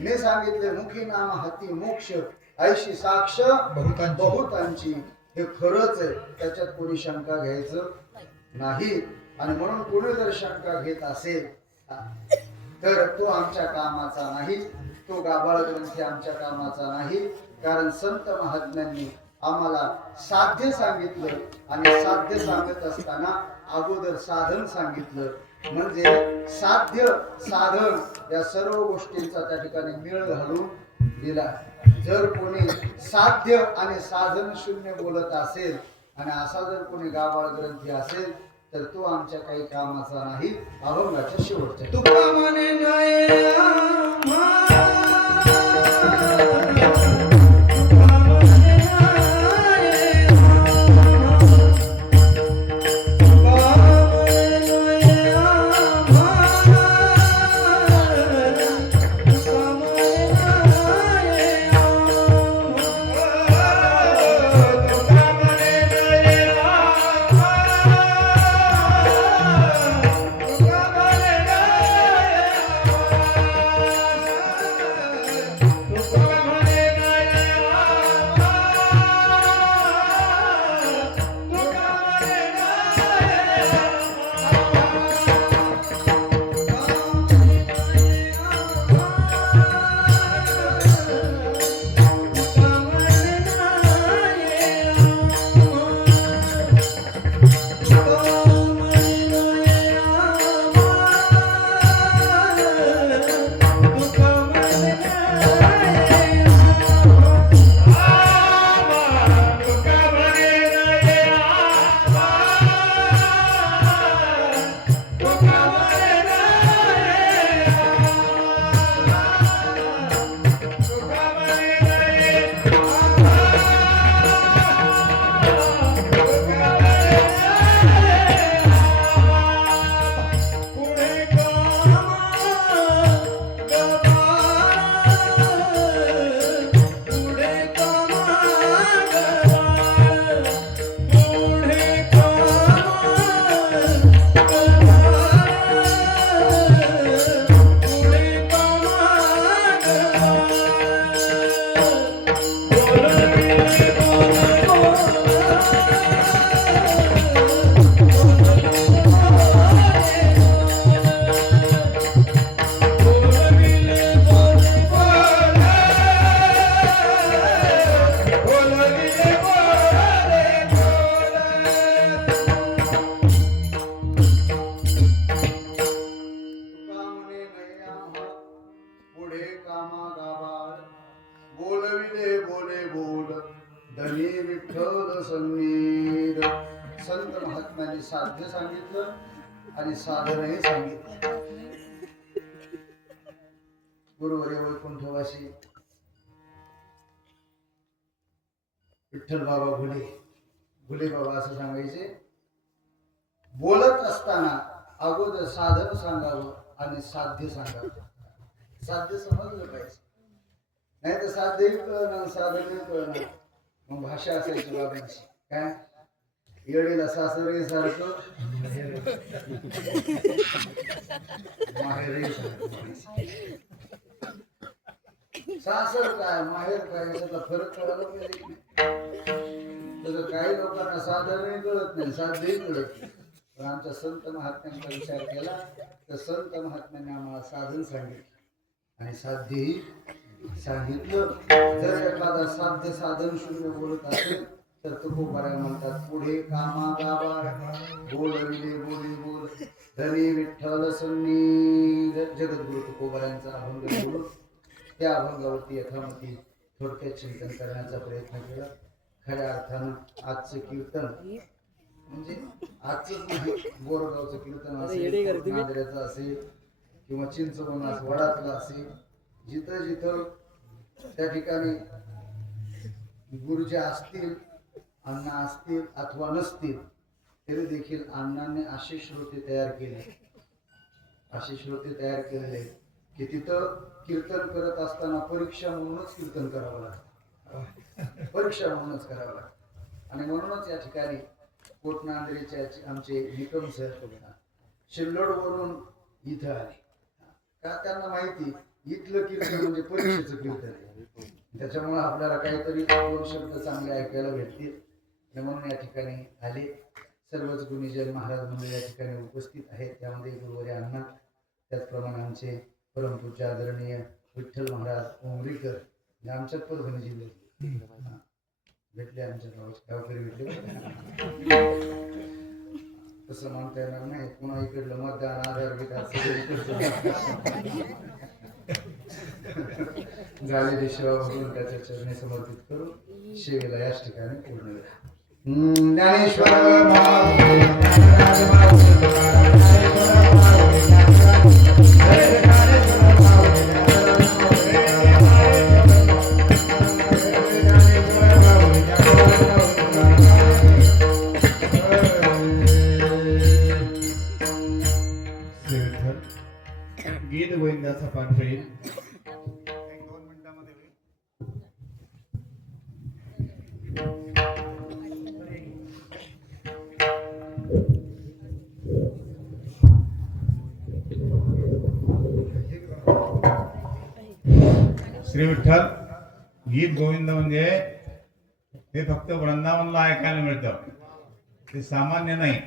मी सांगितले मुखी नाम हाती मोक्ष ऐशी साक्ष बहुतांची. हे खरंच आहे, त्याच्यात कोणी शंका घ्यायचं नाही. आणि म्हणून कोणी जर शंका घेत असेल तर तो आमच्या कामाचा नाही, तो गाभाळ ग्रंथी आमच्या कामाचा नाही. कारण संत महात्म्यांनी आम्हाला साध्य सांगितलं आणि साध्य सांगत असताना अगोदर साधन सांगितलं. म्हणजे साध्य साधन या सर्व गोष्टींचा त्या ठिकाणी मेळ घालून दिला. जर कोणी साध्य आणि साधन शून्य बोलत असेल आणि असा जर कोणी गाभाळ ग्रंथी असेल तर तो आमच्या काही कामाचा नाही. अभंगाच्या शेवटच्या तुका म्हणे नाही साध्य सांगितलं आणि साधनही सांगितलं. गुरुवर्य वैकुंठवासी विठ्ठल बाबा भुले बाबा असं सांगायचे, बोलत असताना अगोदर साधन सांगावं आणि साध्य सांगावं. साध्य समजलं पाहिजे, नाही तर साध्यही कळणार साधनही कळणार. मग भाषा असायची बाबांची काय, येडीला सासरे सारखं माहेरही सारखं. सासर काय माहेर काय याचा फरक कळायला पाहिजे. तसं काही लोकांना साधनही कळत नाही, साध्यही कळत नाही. पण आमच्या संत महात्म्यांचा विचार केला तर संत महात्म्यांनी आम्हाला साधन सांगितलं आणि साध्यही सांगितलं. जर एखादा साध्य साधन शून्य बोलत असेल तर तुकोबाराय म्हणतात, पुढे कामा गावा बोलविले बोली बोल धनी विठ्ठल सन्नी. जगद्गुरु तुकोबारायांचा अभंग बोलून त्या अभंगावरती यथामती थोडक्यात चिंतन करण्याचा प्रयत्न केला. खऱ्या अर्थानं आजचं कीर्तन म्हणजे आजच नाही, बोरगावचं कीर्तन असेल, नांदऱ्याचं असेल किंवा चिंचवण वडातलं असेल, जिथं जिथं त्या ठिकाणी गुरुजी असतील, अण्णा असतील अथवा नसतील, तरी देखील अण्णांनी असे श्रोते तयार केलेले की तिथं कीर्तन करत असताना परीक्षा म्हणूनच कीर्तन करावं लागतं, परीक्षा म्हणूनच करावं लागतं. आणि म्हणूनच या ठिकाणी कोटनांदरीचे आमचे निकम सर शिल्लोडवरून इथं आले. का त्यांना माहिती इथलं कीर्तन म्हणजे परीक्षेचं कीर्तन आहे, त्याच्यामुळे आपल्याला काहीतरी दोन शब्द चांगले ऐकायला भेटतील. म्हणून या ठिकाणी आले. सर्वच गुणीजन महाराज मंडळ या ठिकाणी उपस्थित आहेत, त्यामध्ये गुरुवर्य अण्णा, त्याचप्रमाणे आमचे परमपूज्य आदरणीय विठ्ठल महाराज उमरीकर, आमच्याच परभणी जिल्ह्यात भेटले, आमच्या गावकरी भेटले. तसं मानता येणार नाही, पुन्हा इकडलं मतदान आधार झालेली सेवा बघून त्याच्या चरणी समर्पित करून सेवेला याच ठिकाणी पूर्ण ज्ञानेश्वर गीत गोविंदाचा पाठ होईल. श्री विठ्ठल गीत गोविंद म्हणजे हे फक्त वृंदावनला ऐकायला मिळतं, ते सामान्य नाही.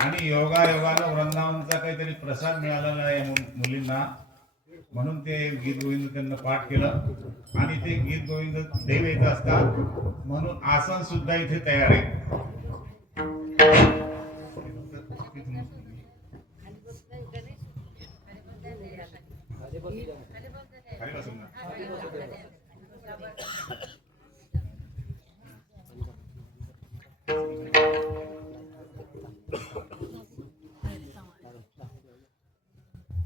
आणि योगानं वृंदावनचा काहीतरी प्रसाद मिळालेला आहे मुलींना, म्हणून ते गीत गोविंद त्यांना पाठ केलं. आणि ते गीत गोविंद देव येत असतात म्हणून आसन सुद्धा इथे तयार आहे. खाली बसून ना.